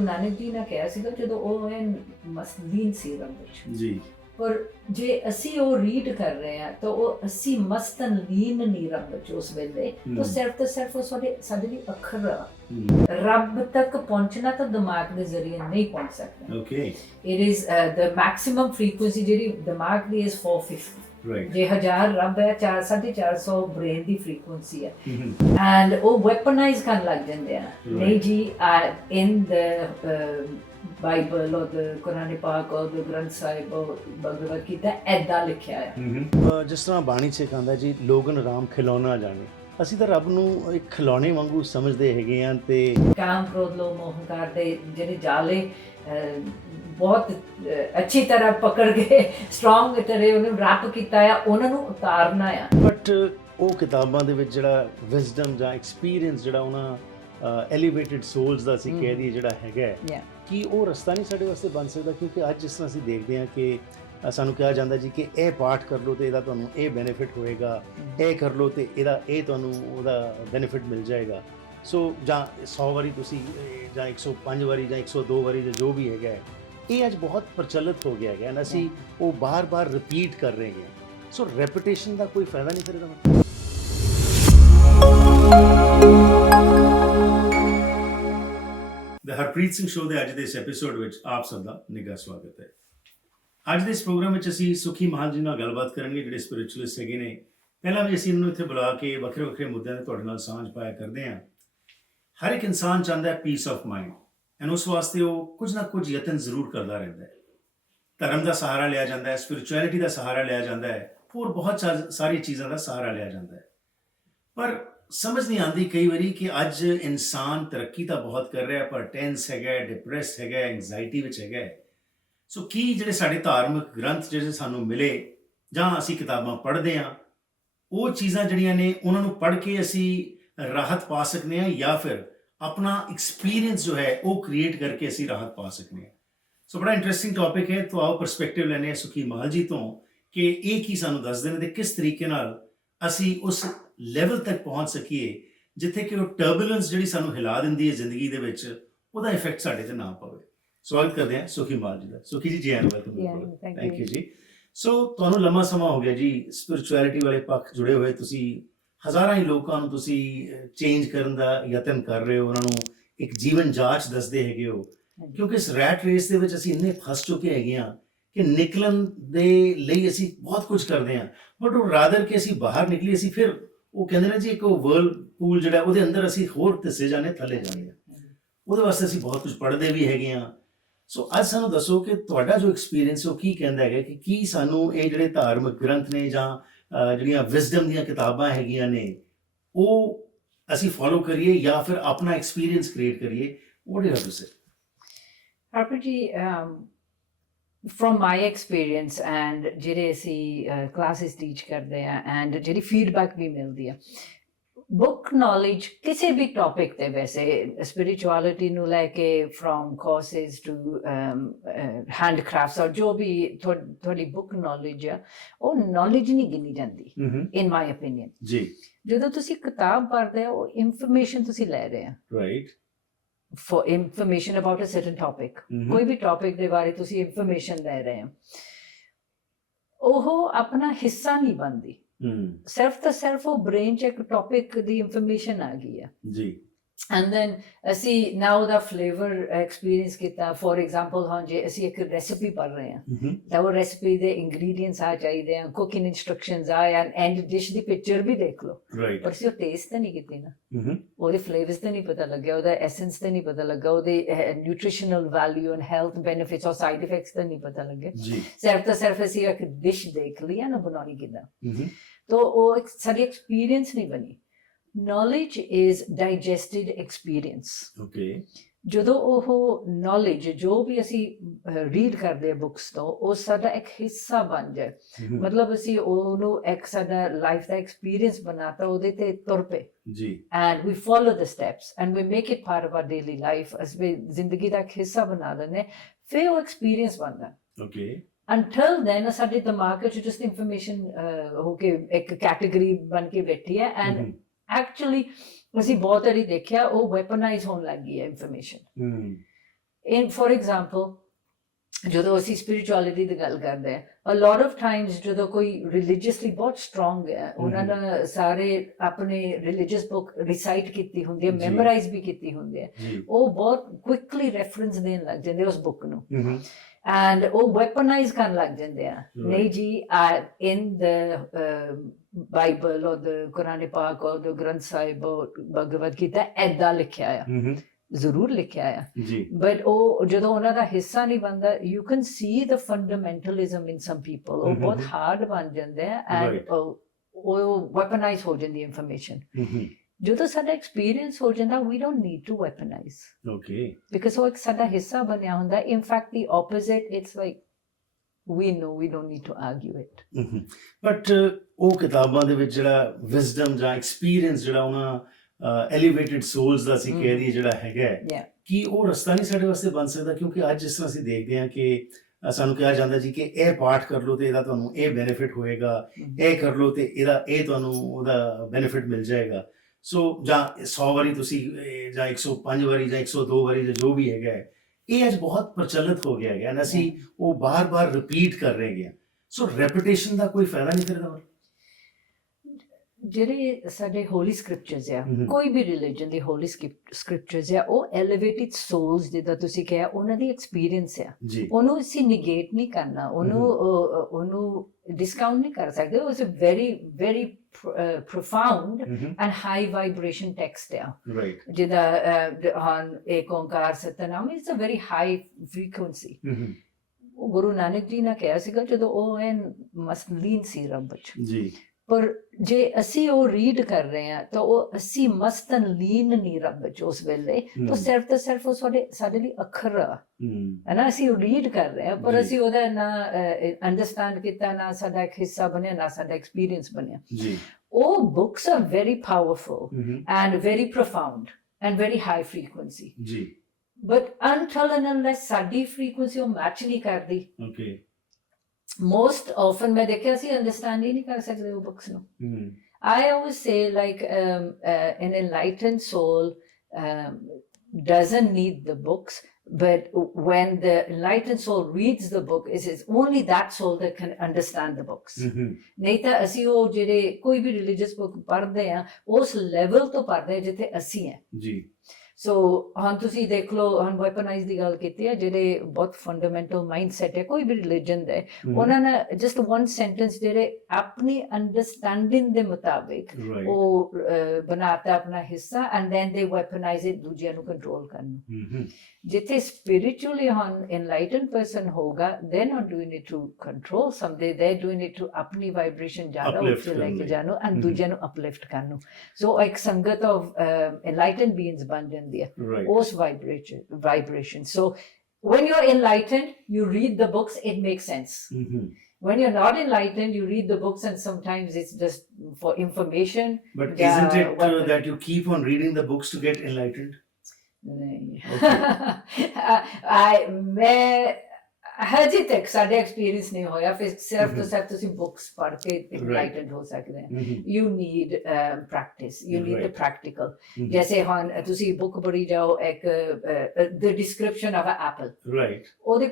ਗੁਰੂ ਨਾਨਕ ਜੀ ਨੇ ਕਿਹਾ ਸੀਗਾ ਜਦੋਂ ਉਹ ਇਹ ਮਸਲੀਨ ਸੀ ਰੰਗ ਵਿੱਚ। ਜੀ। ਪਰ ਜੇ ਅਸੀਂ ਉਹ ਰੀਡ ਕਰ ਰਹੇ ਹਾਂ ਤਾਂ ਉਹ ਅਸੀਂ ਮਸਤਨ ਲੀਨ ਨਹੀਂ ਰੱਬ ਚ ਉਸ ਵੇਲੇ। ਤਾਂ। ਸਿਰਫ ਤੇ ਸਿਰਫ ਉਹ ਸਾਡੇ ਸਾਡੇ ਲਈ ਅੱਖਰ ਆ। ਰੱਬ ਤੱਕ ਪਹੁੰਚਣਾ ਤਾਂ ਦਿਮਾਗ ਦੇ ਜ਼ਰੀਏ ਨਹੀਂ ਪਹੁੰਚ ਸਕਦਾ। Okay it is the maximum frequency ਜਿਹੜੀ ਦਿਮਾਗ ਦੀ ਇਜ਼ 450 right. ਜੇ ਹਜ਼ਾਰ ਰੱਬ ਹੈ 4 450 ਬ੍ਰੇਨ ਦੀ ਫ੍ਰੀਕੁਐਂਸੀ ਹੈ। ਐਂਡ ਉਹ ਵੈਪਨਾਈਜ਼ ਕਰਨ ਲੱਗ ਜਾਂਦੇ ਆ। ਨਹੀਂ ਜੀ ਇਨ ਦ ਬਾਈਬਲ ਔਰ ਦ ਕੁਰਾਨ ਪਾਕ ਔਰ ਦ ਗ੍ਰੰਥ ਸਾਹਿਬ ਔਰ ਭਗਵਦ ਗੀਤਾ ਐਦਾਂ ਲਿਖਿਆ ਹੈ ਜਿਸ ਤਰ੍ਹਾਂ ਬਾਣੀ ਚ ਕਹਿੰਦਾ ਜੀ ਲੋਗਨ ਰਾਮ ਖਿਲੌਣਾ ਜਾਣੇ। ਅਸੀਂ ਤਾਂ ਰੱਬ ਨੂੰ ਇੱਕ ਖਿਲੌਣੇ ਵਾਂਗੂ ਸਮਝਦੇ ਹੈਗੇ ਆਂ ਤੇ ਕਾਮ ਕ੍ਰੋਧ ਲੋਭ ਮੋਹ ਹੰਕਾਰ ਦੇ ਜਿਹੜੇ ਜਾਲੇ ਬਹੁਤ ਅੱਛੀ ਤਰ੍ਹਾਂ ਪਕੜ ਕੇ ਸਟਰੋਂਗ ਤਰ੍ਹਾਂ ਉਹਨੂੰ ਰੱਪ ਕੀਤਾ ਆ ਉਹਨਾਂ ਨੂੰ ਉਤਾਰਨਾ ਆ ਬਟ ਉਹ ਕਿਤਾਬਾਂ ਦੇ ਵਿੱਚ ਜਿਹੜਾ ਵਿਜ਼ਡਮ ਜਾਂ ਐਕਸਪੀਰੀਅੰਸ ਜਿਹੜਾ ਉਹਨਾਂ ਐਲੀਵੇਟਿਡ ਸੋਲਸ ਦਾ ਅਸੀਂ ਕਹਿ। ਦਈਏ ਜਿਹੜਾ ਹੈਗਾ. ਕਿ ਉਹ ਰਸਤਾ ਨਹੀਂ ਸਾਡੇ ਵਾਸਤੇ ਬਣ ਸਕਦਾ ਕਿਉਂਕਿ ਅੱਜ ਜਿਸ ਤਰ੍ਹਾਂ ਅਸੀਂ ਦੇਖਦੇ ਹਾਂ ਕਿ ਸਾਨੂੰ ਕਿਹਾ ਜਾਂਦਾ ਜੀ ਕਿ ਇਹ ਪਾਠ ਕਰ ਲਓ ਤੇ ਇਹਦਾ ਤੁਹਾਨੂੰ ਇਹ ਬੈਨੀਫਿਟ ਹੋਏਗਾ ਇਹ ਕਰ ਲਓ ਤੇ ਇਹਦਾ ਇਹ ਤੁਹਾਨੂੰ ਉਹਦਾ ਬੈਨੀਫਿਟ ਮਿਲ ਜਾਏਗਾ ਸੋ ਜਾਂ 100 ਵਾਰੀ ਤੁਸੀਂ ਜਾਂ 105 ਵਾਰੀ ਜਾਂ 102 ਵਾਰੀ ਜਾਂ ਜੋ ਵੀ ਹੈਗਾ ਹੈ, ਇਹ ਅੱਜ ਬਹੁਤ ਪ੍ਰਚਲਿਤ ਹੋ ਗਿਆ ਹੈ ਨਾ ਅਸੀਂ ਉਹ ਬਾਰ-ਬਾਰ ਰਿਪੀਟ ਕਰ ਰਹੇ ਹਾਂ। ਸੋ ਰੈਪੀਟੇਸ਼ਨ ਦਾ ਕੋਈ ਫਾਇਦਾ ਨਹੀਂ ਇਹਦਾ ਮਤਲਬ? ਦ ਹਰਪ੍ਰੀਤ ਸਿੰਘ ਸ਼ੋਅ ਦੇ ਅੱਜ ਦੇ ਇਸ ਐਪੀਸੋਡ ਵਿੱਚ ਆਪ ਸਭ ਦਾ ਨਿੱਘਾ ਸਵਾਗਤ ਹੈ। ਅੱਜ ਦੇ ਇਸ ਪ੍ਰੋਗਰਾਮ ਵਿੱਚ ਅਸੀਂ ਸੁਖੀ ਮਹਾਨ ਜੀ ਨਾਲ ਗੱਲਬਾਤ ਕਰਾਂਗੇ ਜਿਹੜੇ ਸਪਿਰਿਚੁਅਲਿਸਟ ਹੈਗੇ ਨੇ। ਪਹਿਲਾਂ ਵੀ ਅਸੀਂ ਇਹਨਾਂ ਨੂੰ ਇੱਥੇ ਬੁਲਾ ਕੇ ਵੱਖਰੇ ਵੱਖਰੇ ਮੁੱਦਿਆਂ ਤੇ ਤੁਹਾਡੇ ਨਾਲ ਸਾਂਝ ਪਾਇਆ ਕਰਦੇ ਹਾਂ। ਹਰ ਇੱਕ ਇਨਸਾਨ ਚਾਹੁੰਦਾ ਹੈ ਪੀਸ ਆਫ ਮਾਈਂਡ ਐਂਡ ਉਸ ਵਾਸਤੇ ਉਹ ਕੁਝ ਨਾ ਕੁਝ ਯਤਨ ਜ਼ਰੂਰ ਕਰਦਾ ਰਹਿੰਦਾ ਹੈ। ਧਰਮ ਦਾ ਸਹਾਰਾ ਲਿਆ ਜਾਂਦਾ ਹੈ ਸਪਿਰਿਚੁਅਲਿਟੀ ਦਾ ਸਹਾਰਾ ਲਿਆ ਜਾਂਦਾ ਹੈ, ਹੋਰ ਬਹੁਤ ਸਾ- ਸਾਰੀ ਚੀਜ਼ਾਂ ਦਾ ਸਹਾਰਾ ਲਿਆ ਜਾਂਦਾ ਹੈ। ਪਰ ਸਮਝ ਨਹੀਂ ਆਉਂਦੀ ਕਈ ਵਾਰੀ ਕਿ ਅੱਜ ਇਨਸਾਨ ਤਰੱਕੀ ਤਾਂ ਬਹੁਤ ਕਰ ਰਿਹਾ, ਪਰ ਟੈਂਸ ਹੈਗਾ ਡਿਪਰੈਸ ਹੈਗਾ ਐਂਜ਼ਾਈਟੀ ਵਿੱਚ ਹੈਗਾ ਸੋ ਕੀ ਜਿਹੜੇ ਸਾਡੇ ਧਾਰਮਿਕ ਗ੍ਰੰਥ ਜਿਹੜੇ ਸਾਨੂੰ ਮਿਲੇ, ਜਾਂ ਅਸੀਂ ਕਿਤਾਬਾਂ ਪੜ੍ਹਦੇ ਹਾਂ, ਉਹ ਚੀਜ਼ਾਂ ਜਿਹੜੀਆਂ ਨੇ, ਉਹਨਾਂ ਨੂੰ ਪੜ੍ਹ ਕੇ ਅਸੀਂ ਰਾਹਤ ਪਾ ਸਕਨੇ ਹਾਂ ਜਾਂ ਫਿਰ ਆਪਣਾ ਐਕਸਪੀਰੀਅੰਸ ਜੋ ਹੈ ਉਹ ਕ੍ਰੀਏਟ ਕਰਕੇ ਅਸੀਂ ਰਾਹਤ ਪਾ ਸਕਨੇ ਹਾਂ। ਸੋ ਬੜਾ ਇੰਟਰਸਟਿੰਗ ਟੌਪਿਕ ਹੈ। ਤੋਂ ਆਓ ਪਰਸਪੈਕਟਿਵ ਲੈਣੇ ਹਾਂ ਸੁਖੀ ਮਾਲ ਜੀ ਤੋਂ ਕਿ ਇਹ ਕੀ ਸਾਨੂੰ ਦੱਸਦੇ ਨੇ ਤੇ ਕਿਸ ਤਰੀਕੇ ਨਾਲ ਅਸੀਂ ਉਸ ਲੈਵਲ ਤੱਕ ਪਹੁੰਚ ਸਕੀਏ ਜਿੱਥੇ ਕਿ ਉਹ ਟਰਬੂਲੈਂਸ ਜਿਹੜੀ ਸਾਨੂੰ ਹਿਲਾ ਦਿੰਦੀ ਹੈ ਜ਼ਿੰਦਗੀ ਦੇ ਵਿੱਚ ਉਹਦਾ ਇਫੈਕਟ ਸਾਡੇ ਤੇ ਨਾ ਪਵੇ। ਸਵਾਗਤ ਕਰਦੇ ਹਾਂ ਸੁਖੀ ਮਾਲ ਜੀ ਦਾ। ਸੁਖੀ ਜੀ ਜੀ ਆਇਆਂ ਵੈਲਕਮ ਥੈਂਕ ਯੂ. ਜੀ। ਸੋ ਤੁਹਾਨੂੰ ਲੰਮਾ ਸਮਾਂ ਹੋ ਗਿਆ ਜੀ। ਸਪਿਰਚੁਅਲਿਟੀ ਵਾਲੇ ਪੱਖ ਜੁੜੇ ਹੋਏ ਤੁਸੀਂ। ਹਜ਼ਾਰਾਂ ਹੀ ਲੋਕਾਂ ਨੂੰ ਤੁਸੀਂ ਚੇਂਜ ਕਰਨ ਦਾ ਯਤਨ ਕਰ ਰਹੇ ਹੋ ਉਹਨਾਂ ਨੂੰ ਇੱਕ ਜੀਵਨ ਜਾਂਚ ਦੱਸਦੇ ਹੈਗੇ ਹੋ। ਕਿਉਂਕਿ ਇਸ ਰੈਟ ਰੇਸ ਦੇ ਵਿੱਚ ਅਸੀਂ ਇੰਨੇ ਫਸ ਚੁੱਕੇ ਹੈਗੇ ਹਾਂ ਕਿ ਨਿਕਲਣ ਦੇ ਲਈ ਅਸੀਂ ਬਹੁਤ ਕੁਝ ਕਰਦੇ ਹਾਂ। ਬਟ ਉਹ ਰਾਦਰ ਕਿ ਅਸੀਂ ਬਾਹਰ ਨਿਕਲੀ ਅਸੀਂ ਫਿਰ ਉਹ ਕਹਿੰਦੇ ਨੇ ਜੀ ਇੱਕ ਉਹ ਵਰਲਪੂਲ ਜਿਹੜਾ ਉਹਦੇ ਅੰਦਰ ਅਸੀਂ ਹੋਰ ਧੱਸੇ ਜਾਣੇ ਥੱਲੇ ਜਾਂਦੇ ਹਾਂ। ਉਹਦੇ ਵਾਸਤੇ ਅਸੀਂ ਬਹੁਤ ਕੁਝ ਪੜ੍ਹਦੇ ਵੀ ਹੈਗੇ ਹਾਂ। ਸੋ ਅੱਜ ਸਾਨੂੰ ਦੱਸੋ ਕਿ ਤੁਹਾਡਾ ਜੋ ਐਕਸਪੀਰੀਅੰਸ ਉਹ ਕੀ ਕਹਿੰਦਾ ਹੈਗਾ ਕਿ ਕੀ ਸਾਨੂੰ ਇਹ ਜਿਹੜੇ ਧਾਰਮਿਕ ਗ੍ਰੰਥ ਨੇ ਜਾਂ ਜਿਹੜੀਆਂ ਵਿਜ਼ਡਮ ਦੀਆਂ ਕਿਤਾਬਾਂ ਹੈਗੀਆਂ ਨੇ ਉਹ ਅਸੀਂ ਫੋਲੋ ਕਰੀਏ ਜਾਂ ਫਿਰ ਆਪਣਾ ਐਕਸਪੀਰੀਅੰਸ ਕ੍ਰੀਏਟ ਕਰੀਏ what you have to say Harpreet ji, um, from my experience and ਜਿਹੜੇ ਅਸੀਂ ਕਲਾਸਿਸ ਟੀਚ ਕਰਦੇ ਆ ਐਂਡ ਜਿਹੜੀ ਫੀਡਬੈਕ ਵੀ ਮਿਲਦੀ ਆ ਬੁੱਕ ਨੌਲੇਜ ਕਿਸੇ ਵੀ ਟੌਪਿਕ ਤੇ ਵੈਸੇ ਸਪਿਰਿਚੁਅਲਿਟੀ ਨੂੰ ਲੈ ਕੇ ਫਰੋਮ ਕੋਰਸਸ ਟੂ ਹੈਂਡਕ੍ਰਾਫਟਸ ਔਰ ਜੋ ਵੀ ਤੁਹਾ- ਤੁਹਾਡੀ ਬੁੱਕ ਨੌਲੇਜ ਆ ਉਹ ਨੌਲੇਜ ਨਹੀਂ ਗਿਣੀ ਜਾਂਦੀ ਇਨ ਮਾਈ ਓਪੀਨੀਅਨ ਜੀ। ਜਦੋਂ ਤੁਸੀਂ ਕਿਤਾਬ ਪੜ੍ਹਦੇ ਹੋ ਉਹ ਇਨਫੋਰਮੇਸ਼ਨ ਤੁਸੀਂ ਲੈ ਰਹੇ ਹੋ right for information about a certain topic ਕੋਈ ਵੀ ਟੌਪਿਕ ਦੇ ਬਾਰੇ ਤੁਸੀਂ ਇਨਫੋਰਮੇਸ਼ਨ ਲੈ ਰਹੇ ਹੋ। ਉਹ ਆਪਣਾ ਹਿੱਸਾ ਨਹੀਂ ਬਣਦੀ। ਸਿਰਫ ਤਾਂ ਸਿਰਫ ਉਹ ਬ੍ਰੇਨ ਚ ਇੱਕ ਟੌਪਿਕ ਦੀ ਇਨਫੋਰਮੇਸ਼ਨ ਆ ਗਈ ਹੈ ਜੀ। ਐਂਡ ਦੈਨ ਅਸੀਂ ਨਾਓ ਦਾ ਫਲੇਵਰ ਐਕਸਪੀਰੀਅੰਸ ਕੀਤਾ ਫੋਰ ਐਗਜ਼ਾਮਪਲ ਹਾਂ ਜੇ ਅਸੀਂ ਇੱਕ ਰੈਸਿਪੀ ਪੜ ਰਹੇ ਹਾਂ ਤਾਂ ਉਹ ਰੈਸਿਪੀ ਦੇ ਇੰਗਰੀਡੀਐਂਟਸ ਆ ਚਾਹੀਦੇ ਆ ਕੁਕਿੰਗ ਇਨਸਟਰਕਸ਼ਨਸ ਆ ਐਂਡ ਐਂਡ ਡਿਸ਼ ਦੀ ਪਿਕਚਰ ਵੀ ਦੇਖ ਲਓ ਪਰ ਉਹ ਟੇਸਟ ਤਾਂ ਨਹੀਂ ਕੀਤੀ ਨਾ ਉਹਦੇ ਫਲੇਵਰਸ ਤੇ ਨਹੀਂ ਪਤਾ ਲੱਗਿਆ ਉਹਦਾ ਐਸੈਂਸ ਤੇ ਨਹੀਂ ਪਤਾ ਲੱਗਾ ਉਹਦੇ nutritional value and health benefits ਔਰ ਸਾਈਡ ਇਫੈਕਟਸ ਤੇ ਨਹੀਂ ਪਤਾ ਲੱਗੇ ਸਿਰਫ ਤਾਂ ਸਿਰਫ ਅਸੀਂ ਇੱਕ ਡਿਸ਼ ਦੇਖ ਲਈ ਨਾ ਬਣਾਉਣੀ ਕਿੱਦਾਂ ਤੋ ਉਹ ਸਾਡੀ ਐਕਸਪੀਰੀਅੰਸ ਨਹੀਂ ਬਣੀ knowledge is digested experience. Okay ਜਦੋਂ ਉਹ knowledge ਜੋ ਵੀ ਅਸੀਂ ਰੀਡ ਕਰਦੇ ਆ ਬੁక్స్ ਤੋਂ ਉਹ ਸਾਡਾ ਇੱਕ ਹਿੱਸਾ ਬਣ ਜਾਏ। ਮਤਲਬ ਅਸੀਂ ਉਹਨੂੰ ਇੱਕ ਸਾਡਾ ਲਾਈਫ ਦਾ ਐਕਸਪੀਰੀਅੰਸ ਬਣਾਤਾ ਉਹਦੇ ਤੇ ਤੁਰ ਪਏ। ਜੀ। And we follow the steps and we make it part of our daily life ਅਸੀਂ ਜ਼ਿੰਦਗੀ ਦਾ ਇੱਕ ਹਿੱਸਾ ਬਣਾ ਲੈਂਦੇ ਫਿਰ ਉਹ ਐਕਸਪੀਰੀਅੰਸ ਬਣਦਾ। ਓਕੇ until then ਸਾਡੇ ਦਿਮਾਗ just information uh, ਹੋ ਕੇ ਇੱਕ ਕੈਟਾਗਰੀ ਬਣ ਕੇ ਬੈਠੀ ਹੈ and actually ਅਸੀਂ ਬਹੁਤ ਵਾਰੀ ਦੇਖਿਆ ਉਹ ਵੈਪਨਾਈਜ਼ ਹੋਣ ਲੱਗ ਗਈ ਹੈ ਹਮ ਇਨ ਫੋਰ ਐਗਜ਼ਾਮਪਲ ਜਦੋਂ ਅਸੀਂ ਸਪਿਰਚੁਅਲਿਟੀ ਦੀ ਗੱਲ ਕਰਦੇ ਆ ਅ ਲੋਟ ਆਫ ਟਾਈਮਸ ਜਦੋਂ ਕੋਈ ਰਿਲੀਜੀਅਸਲੀ ਬਹੁਤ ਸਟਰੋਂਗ ਹੈ ਉਹਨਾਂ। ਨੇ ਸਾਰੇ ਆਪਣੇ ਰਿਲੀਜੀਅਸ ਬੁੱਕ ਰਿਸਾਈਟ ਕੀਤੀ ਹੁੰਦੀ ਹੈ। ਮੈਮੋਰਾਈਜ਼ ਵੀ ਕੀਤੀ ਹੁੰਦੀ ਹੈ ਉਹ ਬਹੁਤ ਕੁਇਕਲੀ ਰੈਫਰੈਂਸ ਦੇਣ ਲੱਗ ਜਾਂਦੇ ਉਸ ਬੁੱਕ ਨੂੰ। ਐਂਡ ਉਹ ਵੈਪਨਾਈਜ਼ ਕਰਨ ਲੱਗ ਜਾਂਦੇ ਆ. ਨਹੀਂ ਜੀ ਇਨ ਦ ਬਾਈਬਲ ਔਰ ਦ ਕੁਰਾਨ ਪਾਕ ਔਰ ਦ ਗ੍ਰੰਥ ਸਾਹਿਬ ਭਗਵਦ ਗੀਤਾ ਐਦਾਂ ਲਿਖਿਆ ਆ। ਹਮ ਜ਼ਰੂਰ ਲਿਖਿਆ ਆ। ਜੀ। ਬਟ ਉਹ ਜਦੋਂ ਉਹਨਾਂ ਦਾ ਹਿੱਸਾ ਨਹੀਂ ਬਣਦਾ you can see the fundamentalism in some people ਉਹ ਬਹੁਤ Mhm. ਹਾਰਡ ਬਣ ਜਾਂਦੇ ਆ. ਐਂਡ ਉਹ ਵੈਪਨਾਈਜ਼ ਹੋ ਜਾਂਦੀ ਇਨਫੋਰਮੇਸ਼ਨ ਜਦੋਂ ਸਾਡਾ ਐਕਸਪੀਰੀਅੰਸ ਹੋ ਜਾਂਦਾ we don't need to weaponise okay because ਉਹ ਇੱਕ ਸਾਡਾ ਹਿੱਸਾ ਬਣਿਆ ਹੁੰਦਾ in fact the opposite it's like we know we don't need to argue it. But ਉਹ ਕਿਤਾਬਾਂ ਦੇ ਵਿੱਚ ਜਿਹੜਾ ਵਿਜ਼ਡਮ ਜਾਂ ਐਕਸਪੀਰੀਅੰਸ ਜਿਹੜਾ ਉਹਨਾਂ ਐਲੀਵੇਟਿਡ ਸੋਲਸ ਦਾ ਅਸੀਂ ਕਹਿ ਹਮ। ਦਈਏ ਜਿਹੜਾ ਹੈਗਾ. ਕੀ ਉਹ ਰਸਤਾ ਨਹੀਂ ਸਾਡੇ ਵਾਸਤੇ ਬਣ ਸਕਦਾ? ਕਿਉਂਕਿ ਅੱਜ ਜਿਸ ਤਰ੍ਹਾਂ ਅਸੀਂ ਦੇਖਦੇ ਹਾਂ ਕਿ ਸਾਨੂੰ ਕਿਹਾ ਜਾਂਦਾ ਜੀ ਕਿ ਇਹ ਪਾਠ ਕਰ ਲਓ ਤੇ ਇਹਦਾ ਤੁਹਾਨੂੰ ਇਹ ਬੈਨੀਫਿਟ ਹੋਏਗਾ ਇਹ ਕਰ ਲਓ ਤੇ ਇਹਦਾ ਇਹ ਤੁਹਾਨੂੰ ਉਹਦਾ ਬੈਨੀਫਿਟ ਮਿਲ ਜਾਏਗਾ। ਸੋ ਜਾਂ 100 ਵਾਰੀ ਤੁਸੀਂ ਜਾਂ 105 ਵਾਰੀ ਜਾਂ 102 ਵਾਰੀ ਜਾਂ ਜੋ ਵੀ ਹੈਗਾ ਇਹ ਅੱਜ ਬਹੁਤ ਪ੍ਰਚਲਿਤ ਹੋ ਗਿਆ ਹੈ। and ਅਸੀਂ ਉਹ ਬਾਰ-ਬਾਰ ਰਿਪੀਟ ਕਰ ਰਹੇ ਹਾਂ। ਸੋ ਰੈਪੀਟੇਸ਼ਨ ਦਾ ਕੋਈ ਫਾਇਦਾ ਨਹੀਂ ਫਿਰ ਇਹਦਾ ਜਿਹੜੇ ਸਾਡੇ ਹੋਲੀ ਸਕ੍ਰਿਪਚਰਸ ਆ। ਕੋਈ ਵੀ ਰਿਲੀਜਨ ਦੀ ਹੋਲੀ ਸਕ੍ਰਿਪਚਰਸ ਆ ਉਹ ਐਲੀਵੇਟਿਡ ਸੋਲਸ ਜਿੱਦਾਂ ਤੁਸੀਂ ਕਿਹਾ ਉਹਨਾਂ ਦੀ ਐਕਸਪੀਰੀਅੰਸ ਆ। ਉਹਨੂੰ ਅਸੀਂ ਨਿਗੇਟ ਨਹੀਂ ਕਰਨਾ ਉਹਨੂੰ ਉਹਨੂੰ ਡਿਸਕਾਊਂਟ ਨਹੀਂ ਕਰ ਸਕਦੇ ਉਹ is a very very profound and high vibration text ਆ। ਜਿਹਦਾ ਹਾਂ ਏਕ ਓੰਕਾਰ Satnam is a very high frequency Guru Nanak ji ਨੇ ਕਿਹਾ ਸੀਗਾ ਜਦੋਂ ਉਹ ਐਨ ਮਸਲੀਨ ਸੀ ਰੱਬ ਚ। ਜੀ। ਪਰ ਜੇ ਅਸੀਂ ਉਹ ਰੀਡ ਕਰ ਰਹੇ ਹਾਂ ਤਾਂ ਉਹ ਅਸੀਂ ਮਸਤਨ ਲੀਨ ਨਹੀਂ ਰੱਬ ਚ ਉਸ ਵੇਲੇ। ਤਾਂ ਸਿਰਫ ਤੇ ਸਿਰਫ ਉਹ ਸਾਡੇ ਸਾਡੇ ਲਈ ਅੱਖਰ ਆ। ਹੈ। ਨਾ ਅਸੀਂ ਰੀਡ ਕਰ ਰਹੇ ਹਾਂ ਪਰ। ਅਸੀਂ ਉਹਦਾ ਨਾ ਅੰਡਰਸਟੈਂਡ ਕੀਤਾ ਨਾ ਸਾਡਾ ਇੱਕ ਹਿੱਸਾ ਬਣਿਆ ਨਾ ਸਾਡਾ ਐਕਸਪੀਰੀਅੰਸ ਬਣਿਆ। ਜੀ। ਉਹ books are very powerful and very profound and very high frequency ਜੀ। ਬਟ until and unless ਸਾਡੀ ਫ੍ਰੀਕੁਐਂਸੀ ਉਹ ਮੈਚ ਨਹੀਂ ਕਰਦੀ ਓਕੇ most often मैं देखा सी अंडरस्टैंड ही नहीं कर सकते वो books no. I always say like an enlightened soul doesn't need the books but when the enlightened soul reads the book it is only that soul that can understand the books. Neither ਤਾਂ ਅਸੀਂ ਉਹ ਜਿਹੜੇ religious book religious book ਪੜ੍ਹਦੇ level to level ਤੋਂ ਪੜ੍ਹਦੇ ਜਿੱਥੇ ਅਸੀਂ ਸੋ ਹੁਣ ਤੁਸੀਂ ਦੇਖ ਲਓ ਹੁਣ ਵੈਪਨਾਈਜ਼ ਦੀ ਗੱਲ ਕੀਤੀ ਹੈ ਜਿਹੜੇ ਬਹੁਤ ਫੰਡਾਮੈਂਟਲ ਮਾਈਂਡਸੈਟ ਹੈ ਕੋਈ ਵੀ ਰਿਲੀਜਨ ਦਾ ਉਹਨਾਂ ਨੇ ਜਸਟ ਵਨ ਸੈਂਟੈਂਸ ਜਿਹੜੇ ਆਪਣੀ ਅੰਡਰਸਟੈਂਡਿੰਗ ਦੇ ਮੁਤਾਬਿਕ ਉਹ ਬਣਾਤਾ ਆਪਣਾ ਹਿੱਸਾ ਐਂਡ ਦੈਨ ਦੇ ਵੈਪਨਾਈਜ਼ ਇਟ ਦੂਜਿਆਂ ਨੂੰ ਕੰਟਰੋਲ ਕਰਨ ਜਿੱਥੇ ਸਪਿਰਿਚੁਅਲੀ ਹਨ ਇਨਲਾਈਟਨ ਪਰਸਨ ਹੋਗਾ they not doing it to control somebody they doing it to ਆਪਣੀ ਵਾਈਬ੍ਰੇਸ਼ਨ ਜ਼ਿਆਦਾ ਉੱਤੇ ਲੈ ਕੇ। ਜਾਣੋ ਐਂਡ। ਦੂਜਿਆਂ ਨੂੰ ਅਪਲਿਫਟ ਕਰਨ ਸੋ ਇੱਕ ਸੰਗਤ ਆਫ ਇਨਲਾਈਟਨ ਬੀਇੰਗਸ ਬਣ ਜਾਂਦੀ there. Right. those vibration. So when you're enlightened, you read the books, it makes sense. Mm-hmm. When you're not enlightened, you read the books, and sometimes it's just for information. But yeah, isn't it uh, that you keep on reading the books to get enlightened? नहीं okay. ਹਜੇ ਤੱਕ ਸਾਡੇ experience ਨਹੀਂ ਹੋਇਆ ਫਿਰ ਸਿਰਫ ਤੋਂ. ਸਿਰਫ ਤੁਸੀਂ ਬੁక్స్ ਪੜ੍ਹ ਕੇ enlightened ਹੋ ਸਕਦੇ ਹੋ practice. You need the Right. practical. Mhm. ਜੈਸੇ ਹੁਣ ਤੁਸੀਂ ਬੁੱਕ ਪੜ੍ਹੀ ਜਾਓ ਇੱਕ the description of an apple. Right. ਉਹਦੇ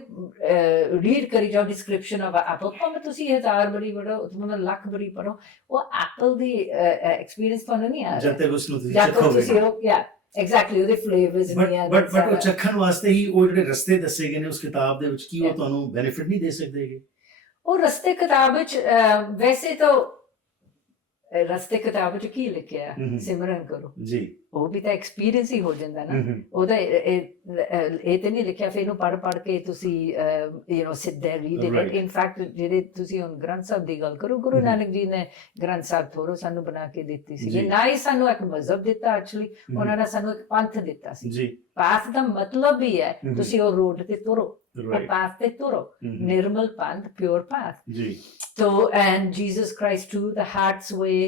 ਰੀਡ ਕਰੀ ਜਾਓ ਡਿਸਕ੍ਰਿਪਸ਼ਨ ਆਫ ਐਪਲ ਭਾਵੇਂ ਤੁਸੀਂ ਹਜ਼ਾਰ ਬੜੀ ਪੜੋ ਤੁਹਾਨੂੰ ਲੱਖ ਬੜੀ ਪੜੋ ਉਹ ਐਪਲ ਦੀ ਐਕਸਪੀਰੀਅੰਸ ਤੁਹਾਨੂੰ ਨਹੀਂ ਆ ਜਦ ਤੱਕ ਉਸ ਨੂੰ ਤੁਸੀਂ ਜਦ ਤੱਕ ਤੁਸੀਂ ਚੱਖੋਗੇ ਯਾ ਐਗਜ਼ੈਕਟਲੀ ਉਹਦੇ ਫਲੇਵਰਸ ਬਟ ਨਹੀਂ ਆ ਬਟ ਬਟ ਉਹ ਚੱਖਣ ਵਾਸਤੇ ਹੀ ਉਹ ਜਿਹੜੇ ਰਸਤੇ ਦੱਸੇ ਗਏ ਨੇ ਉਸ ਕਿਤਾਬ ਦੇ ਵਿੱਚ ਕੀ ਉਹ. ਤੁਹਾਨੂੰ ਬੈਨੀਫਿਟ ਨਹੀਂ ਦੇ ਸਕਦੇਗੇ ਉਹ ਰਸਤੇ ਕਿਤਾਬ ਵਿੱਚ ਵੈਸੇ ਤਾਂ ਰਸਤੇ ਕਿਤਾਬ ਵਿੱਚ ਕੀ ਲਿਖਿਆ. ਸਿਮਰਨ ਕਰੋ ਜੀ ਉਹ ਵੀ ਤਾਂ ਐਕਸਪੀਰੀਅੰਸ ਹੀ ਹੋ ਜਾਂਦਾ ਨਾ. ਉਹਦਾ ਇਹ ਤੇ ਨਹੀਂ ਲਿਖਿਆ ਫਿਰ ਇਹਨੂੰ ਪੜ ਪੜ ਕੇ ਤੁਸੀਂ ਯੂ نو ਸਿੱਧ ਰੀਡ ਇਟ. ਇਨ ਫੈਕਟ ਜਿਹੜੇ ਤੁਸੀਂ ਹੁਣ ਗ੍ਰੰਥ ਸਾਹਿਬ ਦੀ ਗੱਲ ਕਰੋ ਗੁਰੂ. ਨਾਨਕ ਜੀ ਨੇ ਗ੍ਰੰਥ ਸਾਹਿਬ ਥੋੜੋ ਸਾਨੂੰ ਬਣਾ ਕੇ ਦਿੱਤੀ ਸੀ। ਨਾ ਹੀ ਸਾਨੂੰ ਇੱਕ ਮਜ਼ਹਬ ਦਿੱਤਾ ਐਕਚੁਅਲੀ ਉਹਨਾਂ ਨੇ ਸਾਨੂੰ ਇੱਕ ਪੰਥ ਦਿੱਤਾ ਸੀ ਜੀ ਪਾਥ ਦਾ ਮਤਲਬ ਹੀ ਹੈ. ਤੁਸੀਂ ਉਹ ਰੋਡ ਤੇ ਤੁਰੋ ਉਹ ਰਾਈਟ ਪਾਥ ਤੇ ਤੁਰੋ ਨਿਰਮਲ ਪੰਥ ਪਿਓਰ ਪਾਥ ਜੀ So, and Jesus Christ too, the heart's way,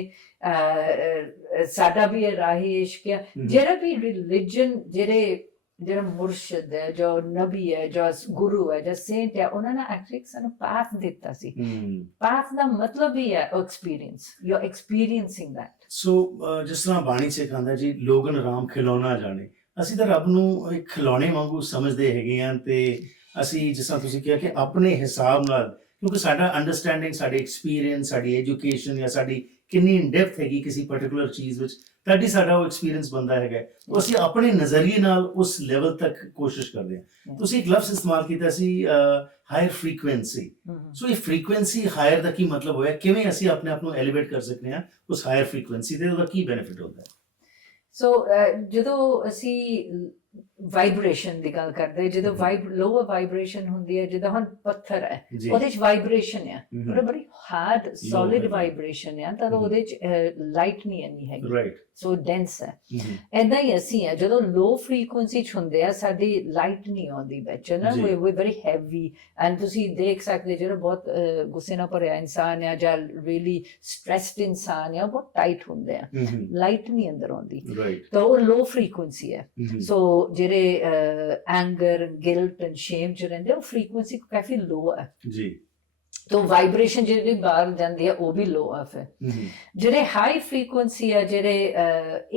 ਸਾਡਾ ਵੀ ਰਾਹੀ ਇਸ਼ਕ ਹੈ. ਜਿਹੜਾ ਵੀ ਰਿਲੀਜਨ ਜਿਹੜੇ ਜਿਹੜਾ ਮੁਰਸ਼ਿਦ ਹੈ ਜੋ ਨਬੀ ਹੈ ਜੋ ਗੁਰੂ ਹੈ ਜੋ ਸੇਂਟ ਹੈ ਉਹਨਾਂ ਨੇ ਐਕਚੁਅਲੀ ਸਾਨੂੰ ਪਾਥ ਦਿੱਤਾ ਸੀ ਪਾਥ ਦਾ ਮਤਲਬ ਹੀ ਹੈ experience you are experiencing that so ਜਿਸ ਤਰ੍ਹਾਂ ਬਾਣੀ ਚ ਕਹਿੰਦਾ ਜੀ ਲੋਗਨ ਰਾਮ ਖਿਲੌਣਾ ਜਾਣੇ ਅਸੀਂ ਤਾਂ ਰੱਬ ਨੂੰ ਇੱਕ ਖਿਲੌਣੇ ਵਾਂਗੂ ਸਮਝਦੇ ਹੈਗੇ ਆ ਤੇ ਅਸੀਂ ਜਿਸ ਤਰ੍ਹਾਂ ਤੁਸੀਂ ਕਿਹਾ ਕਿ ਆਪਣੇ ਹਿਸਾਬ ਨਾਲ ਕਿਉਂਕਿ ਸਾਡਾ ਅੰਡਰਸਟੈਂਡਿੰਗ ਸਾਡੇ ਐਕਸਪੀਰੀਅੰਸ ਸਾਡੀ ਐਜੂਕੇਸ਼ਨ ਜਾਂ ਸਾਡੀ ਕਿੰਨੀ ਇਨ ਡੈਪਥ ਹੈਗੀ ਕਿਸੇ ਪਾਰਟਿਕੂਲਰ ਚੀਜ਼ ਵਿੱਚ ਤੁਹਾਡੀ ਸਾਡਾ ਉਹ ਐਕਸਪੀਰੀਅੰਸ ਬੰਦਾ ਹੈਗਾ। ਉਹ ਅਸੀਂ ਆਪਣੇ ਨਜ਼ਰੀਏ ਨਾਲ ਉਸ ਲੈਵਲ ਤੱਕ ਕੋਸ਼ਿਸ਼ ਕਰਦੇ ਹਾਂ। ਤੁਸੀਂ ਇੱਕ ਲਫ਼ਜ਼ ਇਸਤੇਮਾਲ ਕੀਤਾ ਸੀ ਹਾਇਰ ਫ੍ਰੀਕੁਐਂਸੀ ਸੋ ਇਹ ਫ੍ਰੀਕੁਐਂਸੀ ਹਾਇਰ ਦਾ ਕੀ ਮਤਲਬ ਹੋਇਆ? ਕਿਵੇਂ ਅਸੀਂ ਆਪਣੇ ਆਪ ਨੂੰ ਐਲੀਵੇਟ ਕਰ ਸਕਦੇ ਹਾਂ ਉਸ ਹਾਇਰ ਫ੍ਰੀਕੁਐਂਸੀ ਦੇ ਉਹਦਾ ਕੀ ਬੈਨੀਫਿਟ ਹੁੰਦਾ ਹੈ? ਸੋ ਜਦੋਂ ਅਸੀਂ ਵਾਈਬ੍ਰੇਸ਼ਨ ਦੀ ਗੱਲ ਕਰਦੇ ਜਦੋਂ। ਵਾਈਬ ਲੋਅਰ ਵਾਈਬ੍ਰੇਸ਼ਨ ਹੁੰਦੀ ਹੈ ਜਿੱਦਾਂ ਹੁਣ ਪੱਥਰ ਹੈ ਜੀ। ਉਹਦੇ ਚ ਵਾਈਬ੍ਰੇਸ਼ਨ ਹੈ ਉਹ ਬੜੀ ਹਾਰਡ ਸੋਲਿਡ. ਵਾਈਬ੍ਰੇਸ਼ਨ ਹੈ ਤਾਂ। ਉਹਦੇ ਚ ਲਾਈਟ ਨਹੀਂ ਇੰਨੀ ਹੈਗੀ। ਰਾਈਟ ਸੋ ਡੈਂਸ ਹੈ ਐਦਾਂ ਹੀ ਅਸੀਂ ਆ ਜਦੋਂ ਲੋ ਫ੍ਰੀਕੁਐਂਸੀ ਚ ਹੁੰਦੇ ਆ ਸਾਡੀ ਲਾਈਟ ਨਹੀਂ ਆਉਂਦੀ ਵਿੱਚ ਨਾ ਜੀ। ਵੀ ਵੀ ਵੈਰੀ ਹੈਵੀ ਐਂਡ ਤੁਸੀਂ ਦੇਖ ਸਕਦੇ ਜਿਹੜਾ ਬਹੁਤ ਗੁੱਸੇ ਨਾਲ ਭਰਿਆ ਇਨਸਾਨ ਆ ਜਾਂ ਰੀਲੀ ਸਟ੍ਰੈਸਡ ਇਨਸਾਨ ਉਹ ਬਹੁਤ ਟਾਈਟ ਹੁੰਦੇ ਆ। ਲਾਈਟ ਨਹੀਂ ਅੰਦਰ ਆਉਂਦੀ। ਤਾਂ ਉਹ ਲੋ ਫ੍ਰੀਕੁਐਂਸੀ ਹੈ ਸੋ ਜਿਹੜੇ ਐਂਗਰ ਗਿਲਟ ਐਂਡ ਸ਼ੇਮ ਚ ਰਹਿੰਦੇ ਆ, ਉਹ ਫ੍ਰੀਕੁਐਂਸੀ ਕਾਫੀ ਲੋ ਹੈ ਜੀ। ਤਾਂ ਵਾਈਬ੍ਰੇਸ਼ਨ ਜਿਹੜੀ ਬਾਹਰ ਜਾਂਦੀ ਹੈ ਉਹ ਵੀ ਲੋ ਆ ਫਿਰ। ਜਿਹੜੇ ਹਾਈ ਫ੍ਰੀਕੁਐਂਸੀ ਆ ਜਿਹੜੇ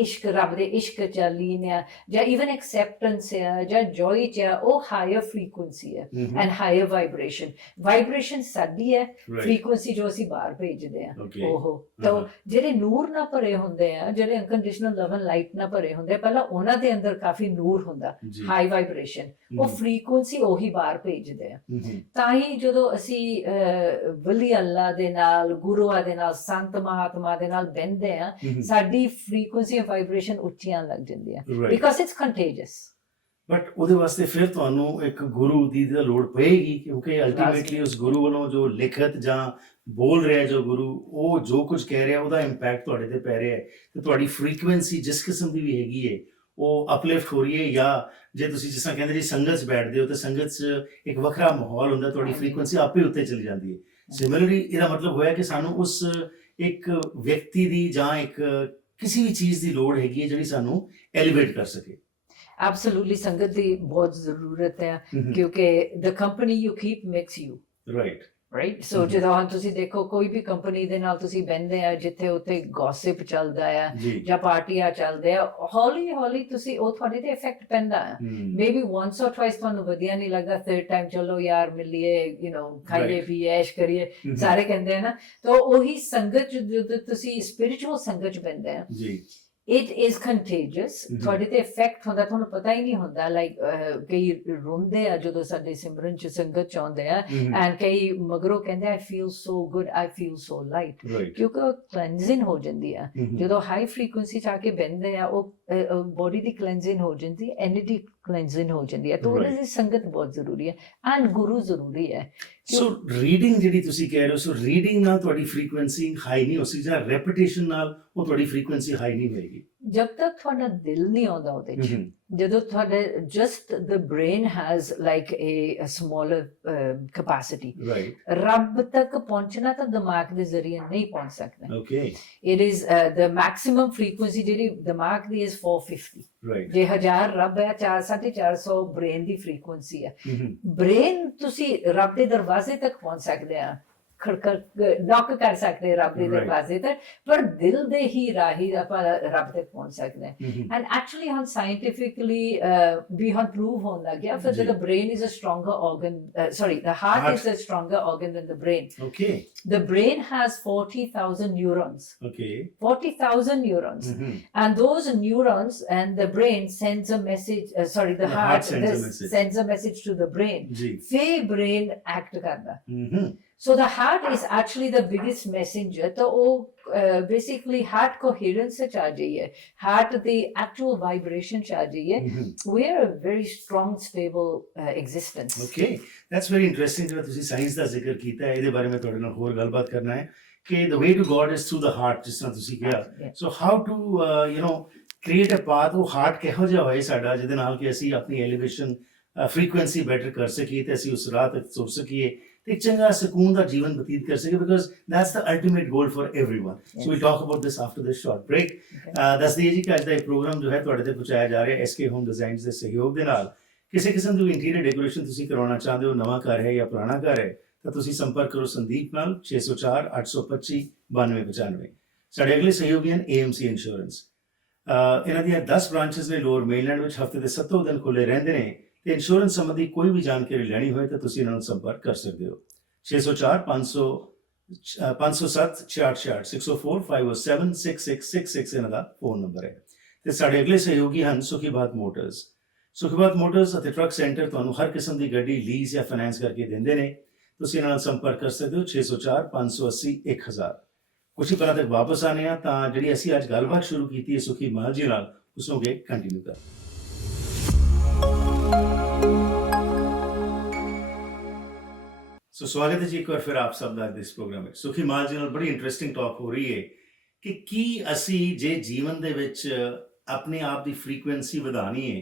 ਇਸ਼ਕ ਰੱਬ ਦੇ ਇਸ਼ਕ ਚ ਲੀਨ ਆ ਜਾਂ ਇਵਨ ਐਕਸੈਪਟੈਂਸ ਆ ਜਾਂ ਜੋਈ ਚ ਆ ਉਹ ਹਾਇਰ ਫ੍ਰੀਕੁਐਂਸੀ ਹੈ ਐਂਡ ਹਾਇਰ ਵਾਈਬ੍ਰੇਸ਼ਨ ਵਾਈਬ੍ਰੇਸ਼ਨ ਸਾਡੀ ਹੈ ਫ੍ਰੀਕੁਐਂਸੀ ਜੋ ਅਸੀਂ ਬਾਹਰ ਭੇਜਦੇ ਆ। ਉਹ ਤਾਂ। ਜਿਹੜੇ ਨੂਰ ਨਾਲ ਭਰੇ ਹੁੰਦੇ ਆ ਜਿਹੜੇ ਅਨਕੰਡੀਸ਼ਨਲ ਲਵ ਐਂਡ ਲਾਈਟ ਨਾਲ ਭਰੇ ਹੁੰਦੇ ਆ ਪਹਿਲਾਂ ਉਹਨਾਂ ਦੇ ਅੰਦਰ ਕਾਫੀ ਨੂਰ ਹੁੰਦਾ ਹਾਈ ਵਾਈਬ੍ਰੇਸ਼ਨ ਉਹ ਫ੍ਰੀਕੁਐਂਸੀ ਉਹੀ ਬਾਹਰ ਭੇਜਦੇ ਆ। ਤਾਂ ਹੀ ਜਦੋਂ ਅਸੀਂ ਵਲੀ ਅੱਲਾ ਦੇ ਨਾਲ ਗੁਰੂਆਂ ਦੇ ਨਾਲ ਸੰਤ ਮਹਾਤਮਾ ਦੇ ਨਾਲ ਬਹਿੰਦੇ ਆ ਸਾਡੀ ਫ੍ਰੀਕੁਐਂਸੀ ਆਫ ਵਾਈਬ੍ਰੇਸ਼ਨ ਉੱਚੀਆਂ ਲੱਗ ਜਾਂਦੀਆਂ। Right. Because it's contagious but ਉਹਦੇ ਵਾਸਤੇ ਫਿਰ ਤੁਹਾਨੂੰ ਇੱਕ ਗੁਰੂ ਦੀ ਤਾਂ ਲੋੜ ਪਏਗੀ ਕਿਉਂਕਿ ਅਲਟੀਮੇਟਲੀ ਉਸ ਗੁਰੂ ਵੱਲੋਂ ਜੋ ਲਿਖਤ ਜਾਂ ਬੋਲ ਰਿਹਾ ਜੋ ਗੁਰੂ ਉਹ ਜੋ ਕੁਝ ਕਹਿ ਰਿਹਾ ਉਹਦਾ ਇੰਪੈਕਟ ਤੁਹਾਡੇ ਤੇ ਪੈ ਰਿਹਾ ਹੈ। ਤੇ ਤੁਹਾਡੀ ਫ੍ਰੀਕੁਐਂਸੀ ਜਿਸ ਕਿਸਮ ਦੀ ਵੀ ਹੈਗੀ ਹੈ ਉਹ ਅਪਲਿਫਟ ਹੋ ਰਹੀ ਹੈ ਜਾਂ ਜੇ ਤੁਸੀਂ ਜਿਸ ਤਰ੍ਹਾਂ ਕਹਿੰਦੇ ਜੀ ਸੰਗਤ 'ਚ ਬੈਠਦੇ ਹੋ ਤੇ ਸੰਗਤ 'ਚ ਇੱਕ ਵੱਖਰਾ ਮਾਹੌਲ ਹੁੰਦਾ ਤੁਹਾਡੀ। ਫ੍ਰੀਕੁਐਂਸੀ ਆਪੇ ਉੱਤੇ ਚਲੀ ਜਾਂਦੀ ਹੈ। ਸਿਮਿਲਰਲੀ ਇਹਦਾ ਮਤਲਬ ਹੋਇਆ ਕਿ ਸਾਨੂੰ ਉਸ ਇੱਕ ਵਿਅਕਤੀ ਦੀ ਜਾਂ ਇੱਕ ਕਿਸੇ ਵੀ ਚੀਜ਼ ਦੀ ਲੋੜ ਹੈਗੀ ਹੈ ਜਿਹੜੀ ਸਾਨੂੰ ਐਲੀਵੇਟ ਕਰ ਸਕੇ। ਐਬਸੋਲੂਟਲੀ ਸੰਗਤ ਦੀ ਬਹੁਤ ਜ਼ਰੂਰਤ ਹੈ ਕਿਉਂਕਿ the company you keep makes you right right so Mhm. ਜਦੋਂ ਹੁਣ ਤੁਸੀਂ ਦੇਖੋ ਕੋਈ ਵੀ ਕੰਪਨੀ ਦੇ ਨਾਲ ਤੁਸੀਂ ਬਹਿੰਦੇ ਆ ਜਿੱਥੇ ਉੱਥੇ ਗੌਸਿਪ ਚੱਲਦਾ ਆ ਜੀ ਜਾਂ ਪਾਰਟੀਆਂ ਚੱਲਦੇ ਆ ਹੌਲੀ ਹੌਲੀ ਤੁਸੀਂ ਉਹ ਤੁਹਾਡੇ ਤੇ ਇਫੈਕਟ ਪੈਂਦਾ ਹੈ hmm, maybe once or twice ਤੁਹਾਨੂੰ ਵਧੀਆ ਨਹੀਂ ਲੱਗਦਾ ਥਰਡ ਟਾਈਮ ਚਲੋ ਯਾਰ ਮਿਲੀਏ ਯੂ نو ਖਾਈਏ Right. ਪੀਏ ਐਸ਼ ਕਰੀਏ ਹਮ, ਸਾਰੇ ਕਹਿੰਦੇ ਆ ਨਾ ਤਾਂ ਉਹੀ ਸੰਗਤ 'ਚ ਜਦੋਂ ਤੁਸੀਂ ਸਪਿਰਚੁਅਲ ਸੰਗਤ ਚ ਬੰਦੇ ਆ ਜੀ It is contagious. ਤੁਹਾਡੇ ਤੇ ਇਫੈਕਟ ਹੁੰਦਾ ਤੁਹਾਨੂੰ ਪਤਾ ਹੀ ਨਹੀਂ ਹੁੰਦਾ ਲਾਈਕ ਕਈ ਰੋਂਦੇ ਆ ਜਦੋਂ ਸਾਡੇ ਸਿਮਰਨ ਚ ਸੰਗਤ ਚ ਆਉਂਦੇ ਆ ਐਂਡ ਕਈ ਮਗਰੋਂ ਕਹਿੰਦੇ I feel so good I feel so light ਕਿਉਂਕਿ ਉਹ ਕਲੈਂਜ਼ਿੰਗ ਹੋ ਜਾਂਦੀ ਆ। ਹਮ, ਜਦੋਂ ਹਾਈ ਫ੍ਰੀਕੁਐਂਸੀ ਚ ਆ ਕੇ ਬਹਿੰਦੇ ਆ ਉਹ ਬੋਡੀ ਦੀ ਕਲੈਂਜ਼ਿੰਗ ਹੋ ਜਾਂਦੀ ਹੈ ਐਨਰਜੀ ਕਲੈਂਜ਼ਿੰਗ ਹੋ ਜਾਂਦੀ ਹੈ ਤਾਂ ਉਹਦੇ. ਲਈ ਸੰਗਤ ਬਹੁਤ ਜ਼ਰੂਰੀ ਹੈ ਐਂਡ ਗੁਰੂ ਜ਼ਰੂਰੀ ਹੈ ਸੋ ਰੀਡਿੰਗ ਜਿਹੜੀ ਤੁਸੀਂ ਕਹਿ ਰਹੇ ਹੋ ਸੋ ਰੀਡਿੰਗ ਨਾਲ ਤੁਹਾਡੀ ਫ੍ਰੀਕੁਐਂਸੀ ਹਾਈ ਨਹੀਂ ਹੋ ਸਕਦੀ ਜਾਂ ਰੈਪੀਟੇਸ਼ਨ ਨਾਲ ਉਹ ਤੁਹਾਡੀ ਫ੍ਰੀਕੁਐਂਸੀ ਹਾਈ ਨਹੀਂ ਹੋਏਗੀ। ਜਦ ਤੱਕ ਤੁਹਾਡਾ ਦਿਲ ਨਹੀਂ ਆਉਂਦਾ ਉਹਦੇ ਚ ਜਦੋਂ ਤੁਹਾਡੇ just the brain has like a smaller capacity ਰੱਬ ਤੱਕ ਪਹੁੰਚਣਾ ਤਾਂ ਦਿਮਾਗ ਦੇ ਜ਼ਰੀਏ ਨਹੀਂ ਪਹੁੰਚ ਸਕਦਾ। Okay it is the maximum frequency ਜਿਹੜੀ ਦਿਮਾਗ ਦੀ ਇਜ਼ 450 ਰਾਈਟ ਜੇ ਹਜ਼ਾਰ ਰੱਬ ਹੈ 4 450 ਬ੍ਰੇਨ ਦੀ ਫ੍ਰੀਕੁਐਂਸੀ ਹੈ। ਬ੍ਰੇਨ ਤੁਸੀਂ ਰੱਬ ਦੇ ਦਰਵਾਜ਼ੇ ਤੱਕ ਪਹੁੰਚ ਸਕਦੇ ਆ। ਖੜਕੜ ਨੌਕ ਕਰ ਸਕਦੇ ਰੱਬ ਦੇ Right. ਦਰਵਾਜ਼ੇ ਤੇ ਪਰ ਦਿਲ ਦੇ ਹੀ ਰਾਹੀ ਆਪਾਂ ਰੱਬ ਤੱਕ ਪਹੁੰਚ ਸਕਦੇ ਹਾਂ hmm, And actually, on scientifically, we have prove on that. Yeah, Ji. that the brain is a stronger organ. Uh, sorry, the heart, Heart. is a stronger organ than the brain. Okay The brain has forty thousand neurons. Okay Forty thousand neurons, hmm, and those neurons and the brain sends a message. Uh, sorry, the, The heart heart, sends a this message. sends a message to the brain. ਜੀ Fay brain act karda. Hmm, So the heart is actually the biggest messenger. So oh, uh, basically heart coherence से आ जाइए heart the actual vibration ਚ ਆ ਜਾਈਏ hmm, we are a very strong stable uh, existence okay that's very interesting ਜਿਹੜਾ ਤੁਸੀਂ science ਦਾ ਜ਼ਿਕਰ ਕੀਤਾ ਹੈ ਇਹਦੇ ਬਾਰੇ ਮੈਂ ਤੁਹਾਡੇ ਨਾਲ ਹੋਰ ਗੱਲਬਾਤ ਕਰਨਾ ਹੈ ਕਿ the way to God is through the heart ਜਿਸ ਤਰ੍ਹਾਂ ਤੁਸੀਂ ਕਿਹਾ Yeah. So how to you know create a path ਉਹ ਹਾਰਟ ਕਿਹੋ ਜਿਹਾ ਹੋਏ ਸਾਡਾ ਜਿਹਦੇ ਨਾਲ ਕਿ ਅਸੀਂ ਆਪਣੀ ਐਲੀਵੇਸ਼ਨ ਫ੍ਰੀਕੁਐਂਸੀ ਬੈਟਰ ਕਰ ਸਕੀਏ ਤੇ ਅਸੀਂ ਉਸ ਰਾਹ ਤੱਕ ਤੁਰ ਸਕੀਏ ਤੇ ਚੰਗਾ ਸਕੂਨ ਦਾ ਜੀਵਨ ਬਤੀਤ ਕਰ ਸਕੇ because that's the ultimate goal for everyone so we talk about this after this short break ਦੱਸ ਦਈਏ ਜੀ ਕਿ ਅੱਜ ਦਾ ਇਹ ਪ੍ਰੋਗਰਾਮ ਜੋ ਹੈ ਤੁਹਾਡੇ ਤੇ ਪਹੁੰਚਾਇਆ ਜਾ ਰਿਹਾ ਐਸਕੇ ਹੋਮ ਡਿਜ਼ਾਈਨਸ ਦੇ ਸਹਿਯੋਗ ਦੇ ਨਾਲ। ਕਿਸੇ ਕਿਸਮ ਦੀ ਇੰਟੀਰੀਅਰ ਡੈਕੋਰੇਸ਼ਨ ਤੁਸੀਂ ਕਰਾਉਣਾ ਚਾਹੁੰਦੇ ਹੋ ਨਵਾਂ ਘਰ ਹੈ ਜਾਂ ਪੁਰਾਣਾ ਘਰ ਹੈ ਤਾਂ ਤੁਸੀਂ ਸੰਪਰਕ ਕਰੋ ਸੰਦੀਪ ਨਾਲ 604 825 9295 ਸਾਡੇ ਅਗਲੇ ਸਹਿਯੋਗੀ ਹਨ AMC ਇੰਸ਼ੋਰੈਂਸ ਇਹਨਾਂ ਦੀਆਂ 10 ਬ੍ਰਾਂਚਸ ਨੇ ਲੋਅਰ ਮੇਨਲੈਂਡ ਵਿੱਚ ਹਫ਼ਤੇ ਦੇ 7 ਦਿਨ ਖੁੱਲੇ ਰਹਿੰਦੇ ਨੇ। ਤੇ ਇੰਸ਼ੋਰੈਂਸ ਸੰਬੰਧੀ ਕੋਈ ਵੀ ਜਾਣਕਾਰੀ ਲੈਣੀ ਹੋਵੇ ਤਾਂ ਤੁਸੀਂ ਇਹਨਾਂ ਨੂੰ ਸੰਪਰਕ ਕਰ ਸਕਦੇ ਹੋ। 604 500 ਅਹ 507 6666 604 507 6666 ਇਹਨਾਂ ਦਾ ਫੋਨ ਨੰਬਰ ਹੈ। ਤੇ ਸਾਡੇ ਅਗਲੇ ਸਹਿਯੋਗੀ ਹਨ ਸੁਖੀਬਾਤ ਮੋਟਰਸ। ਸੁਖੀਬਾਤ ਮੋਟਰਸ ਅਤੇ ਟਰੱਕ ਸੈਂਟਰ ਤੁਹਾਨੂੰ ਹਰ ਕਿਸਮ ਦੀ ਗੱਡੀ ਲੀਜ਼ ਜਾਂ ਫਾਈਨੈਂਸ ਕਰਕੇ ਦਿੰਦੇ ਨੇ। ਤੁਸੀਂ ਇਹਨਾਂ ਨਾਲ ਸੰਪਰਕ ਕਰ ਸਕਦੇ ਹੋ 604 580 1000 ਕੁਝ ਹੀ ਪਲਾਂ ਤੱਕ ਵਾਪਸ ਆਨੇ ਆ ਤਾਂ ਜਿਹੜੀ ਅਸੀਂ ਅੱਜ ਗੱਲਬਾਤ ਸ਼ੁਰੂ ਕੀਤੀ ਹੈ ਸੁਖੀ ਮਾਲ ਜੀ ਨਾਲ, ਉਸ ਨੂੰ ਅੱਗੇ ਕੰਟੀਨਿਊ ਕਰ ਸੋ ਸਵਾਗਤ ਹੈ ਜੀ ਇੱਕ ਵਾਰ ਫਿਰ ਆਪ ਸਭ ਦਾ ਇਸ ਪ੍ਰੋਗਰਾਮ ਵਿੱਚ ਸੁਖੀ ਮਾਲ ਜੀ ਨਾਲ ਬੜੀ ਇੰਟਰਸਟਿੰਗ ਟਾਕ ਹੋ ਰਹੀ ਹੈ ਕਿ ਕੀ ਅਸੀਂ ਜੇ ਜੀਵਨ ਦੇ ਵਿੱਚ ਆਪਣੇ ਆਪ ਦੀ ਫ੍ਰੀਕੁਐਂਸੀ ਵਧਾਣੀ ਹੈ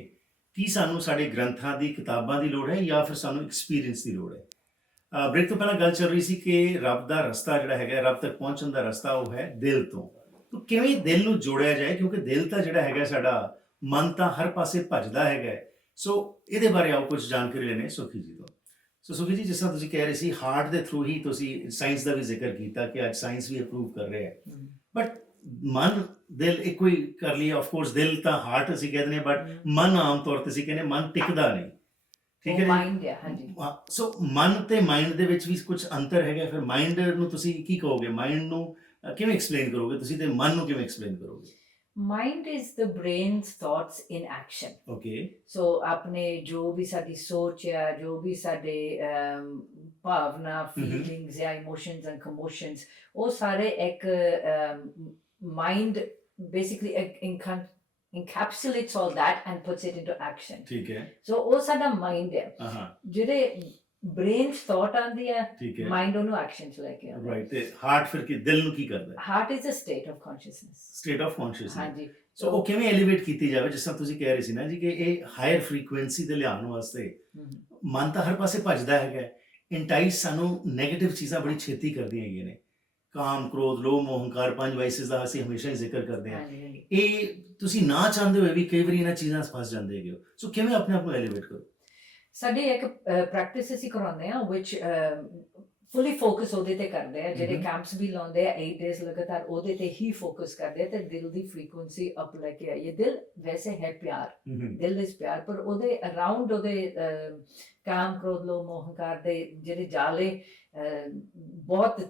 ਕੀ ਸਾਨੂੰ ਸਾਡੇ ਗ੍ਰੰਥਾਂ ਦੀ ਕਿਤਾਬਾਂ ਦੀ ਲੋੜ ਹੈ ਜਾਂ ਫਿਰ ਸਾਨੂੰ ਐਕਸਪੀਰੀਅੰਸ ਦੀ ਲੋੜ ਹੈ ਬ੍ਰੇਕ ਤੋਂ ਪਹਿਲਾਂ ਗੱਲ ਚੱਲ ਰਹੀ ਸੀ ਕਿ ਰੱਬ ਦਾ ਰਸਤਾ ਜਿਹੜਾ ਹੈਗਾ ਰੱਬ ਤੱਕ ਪਹੁੰਚਣ ਦਾ ਰਸਤਾ ਉਹ ਹੈ ਦਿਲ ਤੋਂ ਤਾਂ ਕਿਵੇਂ ਦਿਲ ਨੂੰ ਜੋੜਿਆ ਜਾਏ ਕਿਉਂਕਿ ਦਿਲ ਤਾਂ ਜਿਹੜਾ ਹੈਗਾ ਸਾਡਾ ਮਨ ਤਾਂ ਹਰ ਪਾਸੇ ਭੱਜਦਾ ਹੈਗਾ ਸੋ ਇਹਦੇ ਬਾਰੇ ਆਓ ਕੁਝ ਜਾਣਕਾਰੀ ਲੈਣੇ ਸੁਖੀ ਜੀ ਤੋਂ ਸੋ ਸੁਖੀ ਜੀ ਜਿਸ ਤਰ੍ਹਾਂ ਤੁਸੀਂ ਕਹਿ ਰਹੇ ਸੀ ਹਾਰਟ ਦੇ ਥਰੂ ਹੀ ਤੁਸੀਂ ਸਾਇੰਸ ਦਾ ਵੀ ਜ਼ਿਕਰ ਕੀਤਾ ਕਿ ਅੱਜ ਸਾਇੰਸ ਵੀ ਅਪਰੂਵ ਕਰ ਰਿਹਾ ਹੈ। ਬਟ ਮਨ ਦਿਲ ਇੱਕੋ ਹੀ ਕਰ ਲਈ ਆਫ ਕੋਰਸ ਦਿਲ ਤਾਂ ਹਾਰਟ ਅਸੀਂ ਕਹਿੰਦੇ ਨੇ ਬਟ ਮਨ ਆਮ ਤੌਰ ਤੇ ਅਸੀਂ ਕਹਿੰਦੇ ਮਨ ਟਿਕਦਾ ਨਹੀਂ। ਠੀਕ ਹੈ ਮਾਈਂਡ ਹੈ ਹਾਂਜੀ। ਸੋ ਮਨ ਤੇ ਮਾਈਂਡ ਦੇ ਵਿੱਚ ਵੀ ਕੁਝ ਅੰਤਰ ਹੈਗਾ ਫਿਰ ਮਾਈਂਡ ਨੂੰ ਤੁਸੀਂ ਕੀ ਕਹੋਗੇ? ਮਾਈਂਡ ਨੂੰ ਕਿਵੇਂ ਐਕਸਪਲੇਨ ਕਰੋਗੇ? ਤੁਸੀਂ ਤੇ ਮਨ ਨੂੰ ਕਿਵੇਂ ਐਕਸਪਲੇਨ ਕਰੋਗੇ? Mind is the brain's thoughts in action okay so ਆਪਣੇ ਜੋ ਵੀ ਸਾਡੀ ਸੋਚ ਹੈ ਜੋ ਵੀ ਸਾਡੇ ਅਮ, ਭਾਵਨਾ ਫੀਲਿੰਗਸ ਜਾਂ ਇਮੋਸ਼ਨਸ ਐਂਡ ਕਮੋਸ਼ਨਸ ਉਹ ਸਾਰੇ ਇੱਕ mind basically encapsulates all that and puts it into action. ਠੀਕ ਹੈ ਸੋ ਉਹ ਸਾਡਾ ਮਾਈਂਡ ਹੈ ਹਾਂ ਜਿਹੜੇ ਬ੍ਰੇਨ ਥਾਟ ਆਂਦੀ ਹੈ ਠੀਕ ਹੈ। ਮਾਈਂਡ ਉਹਨੂੰ ਐਕਸ਼ਨ ਚ ਲੈ ਕੇ ਆਉਂਦਾ ਰਾਈਟ ਤੇ ਹਾਰਟ ਫਿਰ ਕੀ ਦਿਲ ਨੂੰ ਕੀ ਕਰਦਾ ਹੈ? Heart is a state of consciousness state of consciousness ਹਾਂਜੀ। ਸੋ ਉਹ ਕਿਵੇਂ ਐਲੀਵੇਟ ਕੀਤੀ ਜਾਵੇ? ਜਿਸ ਤਰ੍ਹਾਂ ਤੁਸੀਂ ਕਹਿ ਰਹੇ ਸੀ ਨਾ ਜੀ ਕਿ ਇਹ ਹਾਇਰ ਫ੍ਰੀਕੁਐਂਸੀ ਤੇ ਲਿਆਉਣ ਵਾਸਤੇ ਮਨ ਤਾਂ ਹਰ ਪਾਸੇ ਭੱਜਦਾ ਹੈਗਾ ਇੰਟਾਈਸ ਸਾਨੂੰ 네ਗੇਟਿਵ ਚੀਜ਼ਾਂ ਬੜੀ ਛੇਤੀ ਕਰਦੀਆਂ ਹੈਗੀਆਂ ਨੇ। ਕਾਮ ਕ੍ਰੋਧ ਲੋਭ ਮੋਹ ਹੰਕਾਰ ਪੰਜ ਵਾਈਸਿਸ ਦਾ ਅਸੀਂ ਹਮੇਸ਼ਾ ਹੀ ਜ਼ਿਕਰ ਕਰਦੇ ਹਾਂ। ਇਹ ਤੁਸੀਂ ਨਾ ਚਾਹੁੰਦੇ ਹੋਏ ਵੀ ਕਈ ਵਾਰੀ ਇਹਨਾਂ ਚੀਜ਼ਾਂ 'ਚ ਫਸ ਜਾਂਦੇ ਹੈਗੇ ਹੋ। ਸੋ ਕਿਵੇਂ ਆਪਣੇ ਆਪ ਨੂੰ ਐਲੀਵੇਟ ਕਰੋ? ਸਾਡੀ ਇੱਕ ਪ੍ਰੈਕਟਿਸ ਅਸੀਂ ਕਰਾਉਂਦੇ ਆ which ਫੁੱਲੀ ਫੋਕਸ ਉਹਦੇ ਤੇ ਕਰਦੇ ਆ ਜਿਹੜੇ. ਕੈਂਪਸ ਵੀ ਲਾਉਂਦੇ ਆ 8 ਡੇਜ਼ ਲਗਾਤਾਰ ਉਹਦੇ ਤੇ ਹੀ ਫੋਕਸ ਕਰਦੇ ਆ ਤੇ ਦਿਲ ਦੀ ਫ੍ਰੀਕੁਐਂਸੀ ਅਪ ਲੈ ਕੇ ਆਈਏ ਦਿਲ ਵੈਸੇ ਹੈ ਪਿਆਰ ਦਿਲ ਇਸ ਪਿਆਰ ਪਰ ਉਹਦੇ ਅਰਾਊਂਡ ਉਹਦੇ ਕਾਮ ਕ੍ਰੋਧ ਲੋਭ ਮੋਹ ਹੰਕਾਰ ਦੇ ਜਿਹੜੇ ਜਾਲੇ ਬਹੁਤ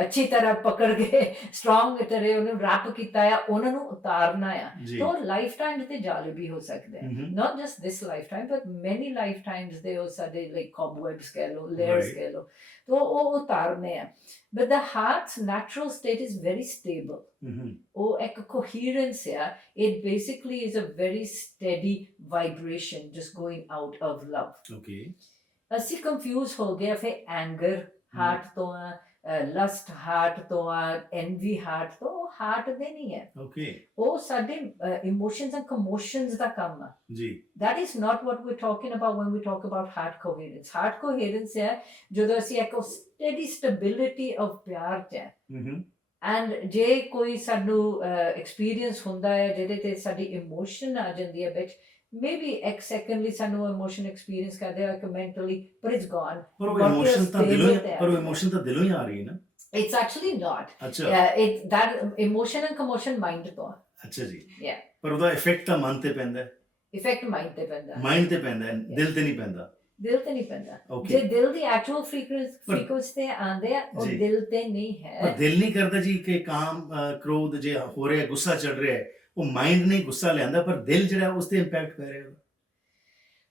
ਅੱਛੀ ਤਰ੍ਹਾਂ ਪਕੜ ਕੇ ਸਟਰੋਂਗ ਤਰ੍ਹਾਂ ਉਹਨੂੰ ਰੈਪ ਕੀਤਾ ਆ ਉਹਨਾਂ ਨੂੰ ਉਤਾਰਨਾ ਆ ਤਾਂ ਲਾਈਫ ਟਾਈਮ ਤੇ ਜਾਲੇ ਵੀ ਹੋ ਸਕਦੇ ਆ ਹਮਮ, not just this lifetime but many lifetimes they also ਸਾਡੇ like cobwebs ਕਹਿ layers Right. ਕਹਿ ਲਓ ਤਾਂ ਉਹ ਉਤਾਰਨੇ ਆ the heart's natural state is very stable ਹਮਮ, ਉਹ ਇੱਕ coherence ਆ it basically is a very steady vibration just going out of love okay ਅਸੀਂ confuse ਹੋ ਗਏ ਫਿਰ anger heart ਤੋਂ ਲਸਟ ਹਾਰਟ ਤੋਂ envy ਹਾਰਟ ਤੋਂ ਹਾਰਟ ਦੇ ਨਹੀਂ ਹੈ okay ਉਹ ਸਾਡੇ ਇਮੋਸ਼ਨਸ ਐਂਡ ਕਮੋਸ਼ਨਸ ਦਾ ਕੰਮ ਆ ਜੀ that is not what we're talking about when we talk about heart coherence heart coherence ਹੈ ਜਦੋਂ ਅਸੀਂ ਇੱਕ steady stability of ਪਿਆਰ ਚ ਹੈ ਐਂਡ ਜੇ ਕੋਈ ਸਾਨੂੰ ਐਕਸਪੀਰੀਅੰਸ ਹੁੰਦਾ ਹੈ ਜਿਹਦੇ ਤੇ ਸਾਡੀ ਇਮੋਸ਼ਨ ਆ ਜਾਂਦੀ ਹੈ ਵਿੱਚ ਮੇਬੀ ਇੱਕ ਸੈਕਿੰਡ ਲਈ ਸਾਨੂੰ ਇਮੋਸ਼ਨ ਐਕਸਪੀਰੀਅੰਸ ਕਰਦੇ ਆ ਕਿ ਮੈਂਟਲੀ ਪਰ ਇਟਸ ਗੋਨ ਪਰ ਉਹ ਇਮੋਸ਼ਨ ਤਾਂ ਦਿਲੋਂ? ਪਰ ਉਹ ਇਮੋਸ਼ਨ ਤਾਂ ਦਿਲੋਂ ਹੀ ਆ ਰਹੀ ਹੈ ਨਾ? It's actually not it that emotion and commotion mind ਤੋਂ ਅੱਛਾ ਜੀ। Yeah. ਪਰ ਉਹਦਾ ਇਫੈਕਟ ਤਾਂ ਮਨ ਤੇ ਪੈਂਦਾ ਹੈ। ਇਫੈਕਟ ਮਾਈਂਡ ਤੇ ਪੈਂਦਾ ਮਾਈਂਡ ਤੇ ਪੈਂਦਾ ਦਿਲ ਤੇ ਨਹੀਂ ਪੈਂਦਾ। ਦਿਲ ਤੇ ਨਹੀਂ ਪੈਂਦਾ। ਜੇ ਓਕੇ ਦਿਲ ਦੀ ਐਕਚੁਅਲ ਫ੍ਰੀਕੁਐਂਸੀ ਪਰ- ਫ੍ਰੀਕੁਐਂਸੀ ਤੇ ਆਂਦੇ ਆ ਉਹ ਜੀ। ਦਿਲ ਤੇ ਨਹੀਂ ਪਰ ਹੈ ਦਿਲ ਨਹੀਂ ਕਰਦਾ ਜੀ ਕਿ ਕਾਮ ਅਹ, ਕ੍ਰੋਧ ਜੇ ਹੋ ਰਿਹਾ ਗੁੱਸਾ ਚੜ ਰਿਹਾ ਹੈ ਉਹ ਮਾਈਂਡ ਨੇ ਗੁੱਸਾ ਲਿਆਂਦਾ ਪਰ ਦਿਲ ਜਿਹੜਾ ਉਸ ਤੇ ਇੰਪੈਕਟ ਪੈ ਰਿਹਾ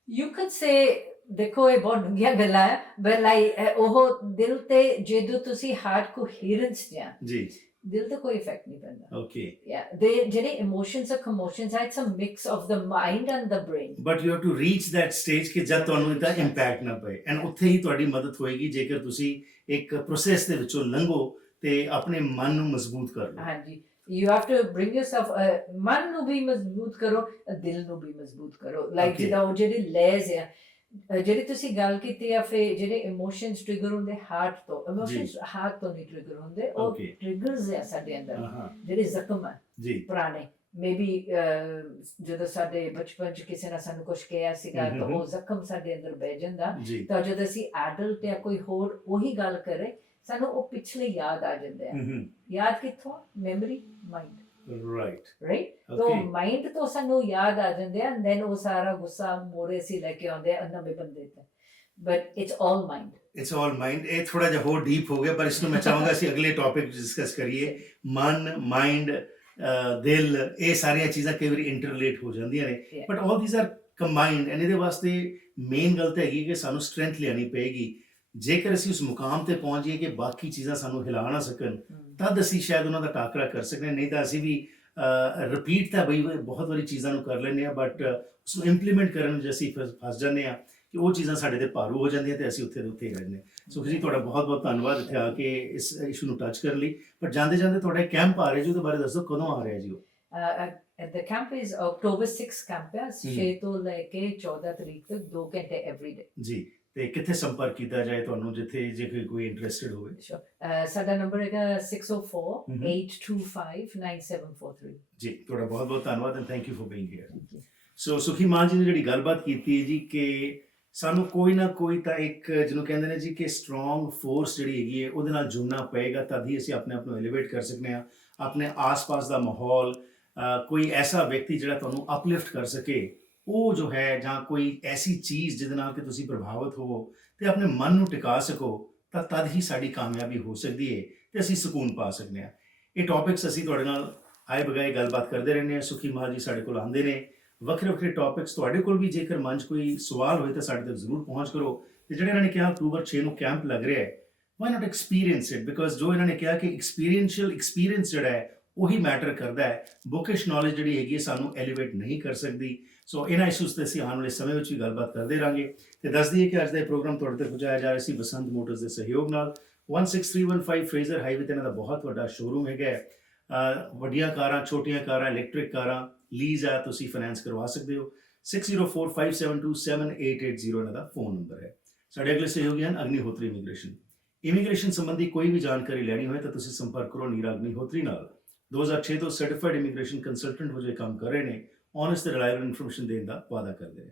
ਯੂ ਕਡ ਸੇ ਦੇਖੋ ਇਹ ਬਹੁਤ ਡੂੰਘੀਆਂ ਗੱਲਾਂ ਹੈ ਬਟ ਲਾਈਕ ਉਹ ਦਿਲ ਤੇ ਜਦੋਂ ਤੁਸੀਂ ਹਾਰਟ ਕੋਹੈਰੈਂਸ ਜਾਂ ਜੀ। ਦਿਲ ਤੇ ਕੋਈ ਇਫੈਕਟ ਨਹੀਂ ਪੈਂਦਾ। ਓਕੇ ਯਾ ਦੇ ਜਿਹੜੇ ਇਮੋਸ਼ਨਸ ਆ ਕਮੋਸ਼ਨਸ ਆ it's a mix of the mind and the brain but you have to reach that stage ਕਿ ਜਦ ਤੁਹਾਨੂੰ ਇਹਦਾ ਇੰਪੈਕਟ ਨਾ ਪਏ ਐਂਡ ਉੱਥੇ ਹੀ ਤੁਹਾਡੀ ਮਦਦ ਹੋਏਗੀ ਜੇਕਰ ਤੁਸੀਂ ਇੱਕ ਪ੍ਰੋਸੈਸ ਦੇ ਵਿੱਚੋਂ ਲੰਘੋ ਤੇ ਆਪਣੇ ਮਨ ਨੂੰ ਮਜ਼ਬੂਤ ਕਰ ਲਓ ਹਾਂਜੀ you have to bring yourself ਮਨ ਨੂੰ ਵੀ ਮਜ਼ਬੂਤ ਕਰੋ ਦਿਲ ਨੂੰ ਵੀ ਮਜ਼ਬੂਤ ਕਰੋ ਲਾਈਕ Okay. ਜਿਹਦਾ ਉਹ ਜਿਹੜੇ ਲੈਜ਼ ਆ ਜਿਹੜੀ ਤੁਸੀਂ ਗੱਲ ਕੀਤੀ ਆ ਫੇ ਜਿਹੜੇ ਇਮੋਸ਼ਨਸ ਟ੍ਰਿਗਰ ਹੁੰਦੇ ਹਾਰਟ ਤੋਂ ਇਮੋਸ਼ਨਸ ਹਾਰਟ ਤੋਂ ਨਹੀਂ ਟ੍ਰਿਗਰ ਹੁੰਦੇ ਉਹ Okay. ਟ੍ਰਿਗਰਸ ਆ ਸਾਡੇ ਅੰਦਰ ਹਾਂ ਜਿਹੜੇ ਜ਼ਖਮ ਆ ਜੀ। ਪੁਰਾਣੇ। ਮੇਬੀ ਜਦੋਂ ਸਾਡੇ ਬਚਪਨ ਚ ਕਿਸੇ ਨੇ ਸਾਨੂੰ ਕੁਝ ਕਿਹਾ ਸੀਗਾ ਤਾਂ। ਉਹ ਜ਼ਖਮ ਸਾਡੇ ਅੰਦਰ ਬਹਿ ਜਾਂਦਾ। ਜੀ। ਤਾਂ ਜਦੋਂ ਅਸੀਂ ਐਡਲਟ ਜਾਂ ਕੋਈ ਹੋਰ ਉਹੀ ਗੱਲ ਕਰੇ ਸਾਨੂੰ ਉਹ ਪਿਛਲੇ ਯਾਦ ਆ ਜਾਂਦੇ ਆ। ਯਾਦ ਕਿੱਥੋਂ ਮੈਮਰੀ ਮਾਈਂਡ ਰਾਈਟ ਰਾਈਟ ਤੋ ਮਾਈਂਡ ਤੋਂ ਸਾਨੂੰ ਯਾਦ ਆ ਜਾਂਦੇ ਆ ਦੈਨ ਉਹ ਸਾਰਾ ਗੁੱਸਾ ਮੋਰੇ ਸੀ ਲੈ ਕੇ ਆਉਂਦੇ ਆ ਨਵੇਂ ਬੰਦੇ ਤੇ but it's all mind it's all mind ਇਹ ਥੋੜਾ ਜਿਹਾ ਹੋਰ ਡੀਪ ਹੋ ਗਿਆ ਪਰ ਇਸ ਨੂੰ ਮੈਂ ਚਾਹਾਂਗਾ ਅਸੀਂ ਅਗਲੇ ਟੌਪਿਕ ਡਿਸਕਸ ਕਰੀਏ ਮਨ ਮਾਈਂਡ ਦਿਲ ਇਹ ਸਾਰੀਆਂ ਚੀਜ਼ਾਂ ਕਈ ਵਾਰੀ ਇੰਟਰਲੇਟ ਹੋ ਜਾਂਦੀਆਂ ਨੇ Yeah. But all these are combined and ਇਹਦੇ ਵਾਸਤੇ ਮੇਨ ਗੱਲ ਤਾਂ ਹੈਗੀ ਕਿ ਸਾਨੂੰ ਸਟਰੈਂਥ ਲਿਆਣੀ ਪਏਗੀ ਜੇਕਰ ਅਸੀਂ ਉਸ ਮੁਕਾਮ ਤੇ ਪਹੁੰਚ ਜਾਈਏ ਕਿ ਬਾਕੀ ਚੀਜ਼ਾਂ ਸਾਨੂੰ ਹਿਲਾ ਨਾ ਸਕਣ ਤਦ ਅਸੀਂ ਸ਼ਾਇਦ ਉਹਨਾਂ ਦਾ ਟਾਕਰਾ ਕਰ ਸਕਦੇ ਨਹੀਂ ਤਾਂ ਅਸੀਂ ਵੀ ਰਿਪੀਟ ਤਾਂ ਬਈ ਬਹੁਤ ਵਾਰੀ ਚੀਜ਼ਾਂ ਨੂੰ ਕਰ ਲੈਂਦੇ ਆ ਬਟ ਉਸ ਨੂੰ ਇੰਪਲੀਮੈਂਟ ਕਰਨ ਵਿੱਚ ਅਸੀਂ ਫਸ ਜਾਂਦੇ ਆ ਕਿ ਉਹ ਚੀਜ਼ਾਂ ਸਾਡੇ ਤੇ ਭਾਰੂ ਹੋ ਜਾਂਦੀਆਂ ਤੇ ਅਸੀਂ ਉੱਥੇ ਦੇ ਉੱਥੇ ਹੀ ਰਹਿੰਦੇ ਸੋ ਜੀ ਤੁਹਾਡਾ ਬਹੁਤ ਬਹੁਤ ਧੰਨਵਾਦ ਇੱਥੇ ਆ ਕੇ ਇਸ ਇਸ਼ੂ ਨੂੰ ਟੱਚ ਕਰਨ ਲਈ। ਪਰ ਜਾਂਦੇ ਜਾਂਦੇ ਤੁਹਾਡਾ ਕੈਂਪ ਆ ਰਿਹਾ ਜੀ ਉਹਦੇ ਬਾਰੇ ਦੱਸੋ ਕਦੋਂ ਆ ਰਿਹਾ ਜੀ ਉਹ? The camp is October 6 camp ਹੈ। ਹਮ। 6 ਤੋਂ ਲੈ ਕੇ 14 ਤਰੀਕ ਤੱਕ 2 ਘੰਟੇ ਐਵਰੀ ਡੇ ਜੀ। ਤੇ ਕਿੱਥੇ ਸੰਪਰਕ ਕੀਤਾ ਜਾਏ ਤੁਹਾਨੂੰ ਜਿੱਥੇ ਜੇ ਕੋਈ ਕੋਈ ਇੰਟਰਸਟਿਡ ਹੋਵੇ? Uh, ਸਾਡਾ ਨੰਬਰ ਹੈਗਾ 604 Mhm. 825 9743 ਜੀ ਤੁਹਾਡਾ ਬਹੁਤ ਬਹੁਤ ਧੰਨਵਾਦ and thank you for being here so Sukhi Maan ji ਨੇ ਜਿਹੜੀ ਗੱਲਬਾਤ ਕੀਤੀ ਹੈ ਜੀ ਕਿ ਸਾਨੂੰ ਕੋਈ ਨਾ ਕੋਈ ਤਾਂ ਇੱਕ ਜਿਹਨੂੰ ਕਹਿੰਦੇ ਨੇ ਜੀ ਕਿ ਸਟਰੋਂਗ ਫੋਰਸ ਜਿਹੜੀ ਹੈਗੀ ਹੈ ਉਹਦੇ ਨਾਲ ਜੁੜਨਾ ਪਏਗਾ ਤਦ ਹੀ ਅਸੀਂ ਆਪਣੇ ਆਪ ਨੂੰ ਐਲੀਵੇਟ ਕਰ ਸਕਦੇ ਹਾਂ ਆਪਣੇ ਆਸ-ਪਾਸ ਦਾ ਮਾਹੌਲ ਅਹ, ਕੋਈ ਐਸਾ ਵਿਅਕਤੀ ਜਿਹੜਾ ਤੁਹਾਨੂੰ ਅਪਲਿਫਟ ਕਰ ਸਕੇ ਉਹ ਜੋ ਹੈ ਜਾਂ ਕੋਈ ਐਸੀ ਚੀਜ਼ ਜਿਹਦੇ ਨਾਲ ਕਿ ਤੁਸੀਂ ਪ੍ਰਭਾਵਿਤ ਹੋਵੋ ਤੇ ਆਪਣੇ ਮਨ ਨੂੰ ਟਿਕਾ ਸਕੋ, ਤਾਂ ਤਦ ਹੀ ਸਾਡੀ ਕਾਮਯਾਬੀ ਹੋ ਸਕਦੀ ਹੈ ਤੇ ਅਸੀਂ ਸਕੂਨ ਪਾ ਸਕਦੇ ਹਾਂ। ਇਹ ਟੌਪਿਕਸ ਅਸੀਂ ਤੁਹਾਡੇ ਨਾਲ ਆਏ ਬਗਾਏ ਗੱਲਬਾਤ ਕਰਦੇ ਰਹਿੰਦੇ ਹਾਂ। ਸੁਖੀ ਮਹਾਰਾਜ ਜੀ ਸਾਡੇ ਕੋਲ ਆਉਂਦੇ ਨੇ। ਵੱਖਰੇ ਵੱਖਰੇ ਟੌਪਿਕਸ ਤੁਹਾਡੇ ਕੋਲ ਵੀ ਜੇਕਰ ਮਨ 'ਚ ਕੋਈ ਸਵਾਲ ਹੋਏ ਤਾਂ ਸਾਡੇ ਤੱਕ ਜ਼ਰੂਰ ਪਹੁੰਚ ਕਰੋ। ਤੇ ਜਿਹੜੇ ਇਹਨਾਂ ਨੇ ਕਿਹਾ, ਅਕਤੂਬਰ 6 ਨੂੰ ਕੈਂਪ ਲੱਗ ਰਿਹਾ ਹੈ why not experience it because ਜੋ ਇਹਨਾਂ ਨੇ ਕਿਹਾ ਕਿ ਐਕਸਪੀਰੀਐਂਸ਼ੀਅਲ ਐਕਸਪੀਰੀਅੰਸ ਜਿਹੜਾ ਹੈ ਉਹੀ ਮੈਟਰ ਕਰਦਾ ਹੈ। ਬੁਕਿਸ਼ ਨੌਲੇਜ ਜਿਹੜੀ ਹੈਗੀ ਹੈ, ਸਾਨੂੰ ਐਲੀਵੇਟ ਨਹੀਂ ਕਰ ਸਕਦੀ। ਸੋ ਇਹਨਾਂ ਇਸ਼ੂਸ ਤੇ ਅਸੀਂ ਆਉਣ ਵਾਲੇ ਸਮੇਂ ਵਿੱਚ ਵੀ ਗੱਲਬਾਤ ਕਰਦੇ ਰਹਾਂਗੇ ਤੇ ਦੱਸ ਦਈਏ ਕਿ ਅੱਜ ਦਾ ਇਹ ਪ੍ਰੋਗਰਾਮ ਤੁਹਾਡੇ ਤੱਕ ਪਹੁੰਚਾਇਆ ਜਾ ਰਿਹਾ ਸੀ ਬਸੰਤ ਮੋਟਰਸ ਦੇ ਸਹਿਯੋਗ ਨਾਲ। 16315 ਫਰੇਜ਼ਰ ਹਾਈਵੇ ਤੇ ਇਹਨਾਂ ਦਾ ਬਹੁਤ ਵੱਡਾ ਸ਼ੋਰੂਮ ਹੈਗਾ ਵੱਡੀਆਂ ਕਾਰਾਂ, ਛੋਟੀਆਂ ਕਾਰਾਂ ਇਲੈਕਟ੍ਰਿਕ ਕਾਰਾਂ ਲੀਜ਼ ਆ ਤੁਸੀਂ ਫਾਈਨੈਂਸ ਕਰਵਾ ਸਕਦੇ ਹੋ। 6045727880 ਇਹਨਾਂ ਦਾ ਫੋਨ ਨੰਬਰ ਹੈ। ਸਾਡੇ ਅਗਲੇ ਸਹਿਯੋਗੀ ਹਨ ਅਗਨੀਹੋਤਰੀ ਇਮੀਗ੍ਰੇਸ਼ਨ ਇਮੀਗ੍ਰੇਸ਼ਨ ਸੰਬੰਧੀ ਕੋਈ ਵੀ ਜਾਣਕਾਰੀ ਲੈਣੀ ਹੋਵੇ ਤਾਂ ਤੁਸੀਂ ਸੰਪਰਕ ਕਰੋ ਨੀਰਾ ਅਗਨੀਹੋਤਰੀ ਨਾਲ। 2006 ਤੋਂ ਸਰਟੀਫਾਈਡ ਇਮੀਗ੍ਰੇਸ਼ਨ ਕੰਸਲਟੈਂਟ ਹੋ ਜੇ ਕੰਮ ਕਰ ਰਹੇ ਨੇ ਓਨੈਸਟ ਤੇ ਰਿਲਾਇਬਲ ਇਨਫੋਰਮੇਸ਼ਨ ਦੇਣ ਦਾ ਵਾਅਦਾ ਕਰਦੇ ਨੇ।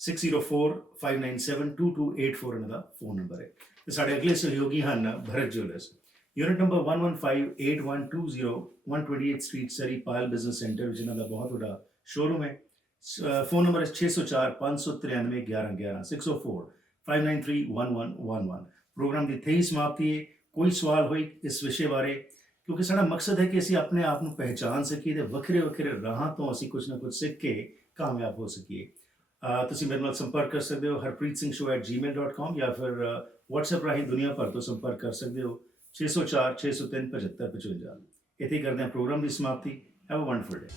6045972284 ਇਹਨਾਂ ਦਾ ਫੋਨ ਨੰਬਰ ਹੈ। ਤੇ ਸਾਡੇ ਅਗਲੇ ਸਹਿਯੋਗੀ ਹਨ Bharat Jools unit number 1158120 128 street Surrey Payal business centre ਵਿੱਚ ਦਾ ਬਹੁਤ ਵੱਡਾ ਸ਼ੋਰੂਮ ਹੈ। ਫੋਨ ਨੰਬਰ ਹੈ 604 593 1111 604 593 ਪ੍ਰੋਗਰਾਮ ਦੀ ਥਈ ਸਮਾਪਤੀ ਹੈ। ਕੋਈ ਸਵਾਲ ਹੋਈ ਇਸ ਵਿਸ਼ੇ ਬਾਰੇ ਕਿਉਂਕਿ ਸਾਡਾ ਮਕਸਦ ਹੈ ਕਿ ਅਸੀਂ ਆਪਣੇ ਆਪ ਨੂੰ ਪਹਿਚਾਨ ਸਕੀਏ ਤੇ ਵੱਖਰੇ ਵੱਖਰੇ ਰਾਹਾਂ ਤੋਂ ਅਸੀਂ ਕੁਝ ਨਾ ਕੁਝ ਸਿੱਖ ਕੇ ਕਾਮਯਾਬ ਹੋ ਸਕੀਏ ਤੁਸੀਂ ਮੇਰੇ ਨਾਲ ਸੰਪਰਕ ਕਰ ਸਕਦੇ ਹੋ ਹਰਪ੍ਰੀਤ ਸਿੰਘ harpreetsingh@gmail.com ਜਾਂ ਫਿਰ WhatsApp ਰਾਹੀਂ ਦੁਨੀਆ ਭਰ ਤੋਂ ਸੰਪਰਕ ਕਰ ਸਕਦੇ ਹੋ 604 603 7555 ਇੱਥੇ ਹੀ ਕਰਦੇ ਹਾਂ ਪ੍ਰੋਗਰਾਮ ਦੀ ਸਮਾਪਤੀ ਹੈਵ ਅ ਵੰਡਰਫੁਲ ਡੇ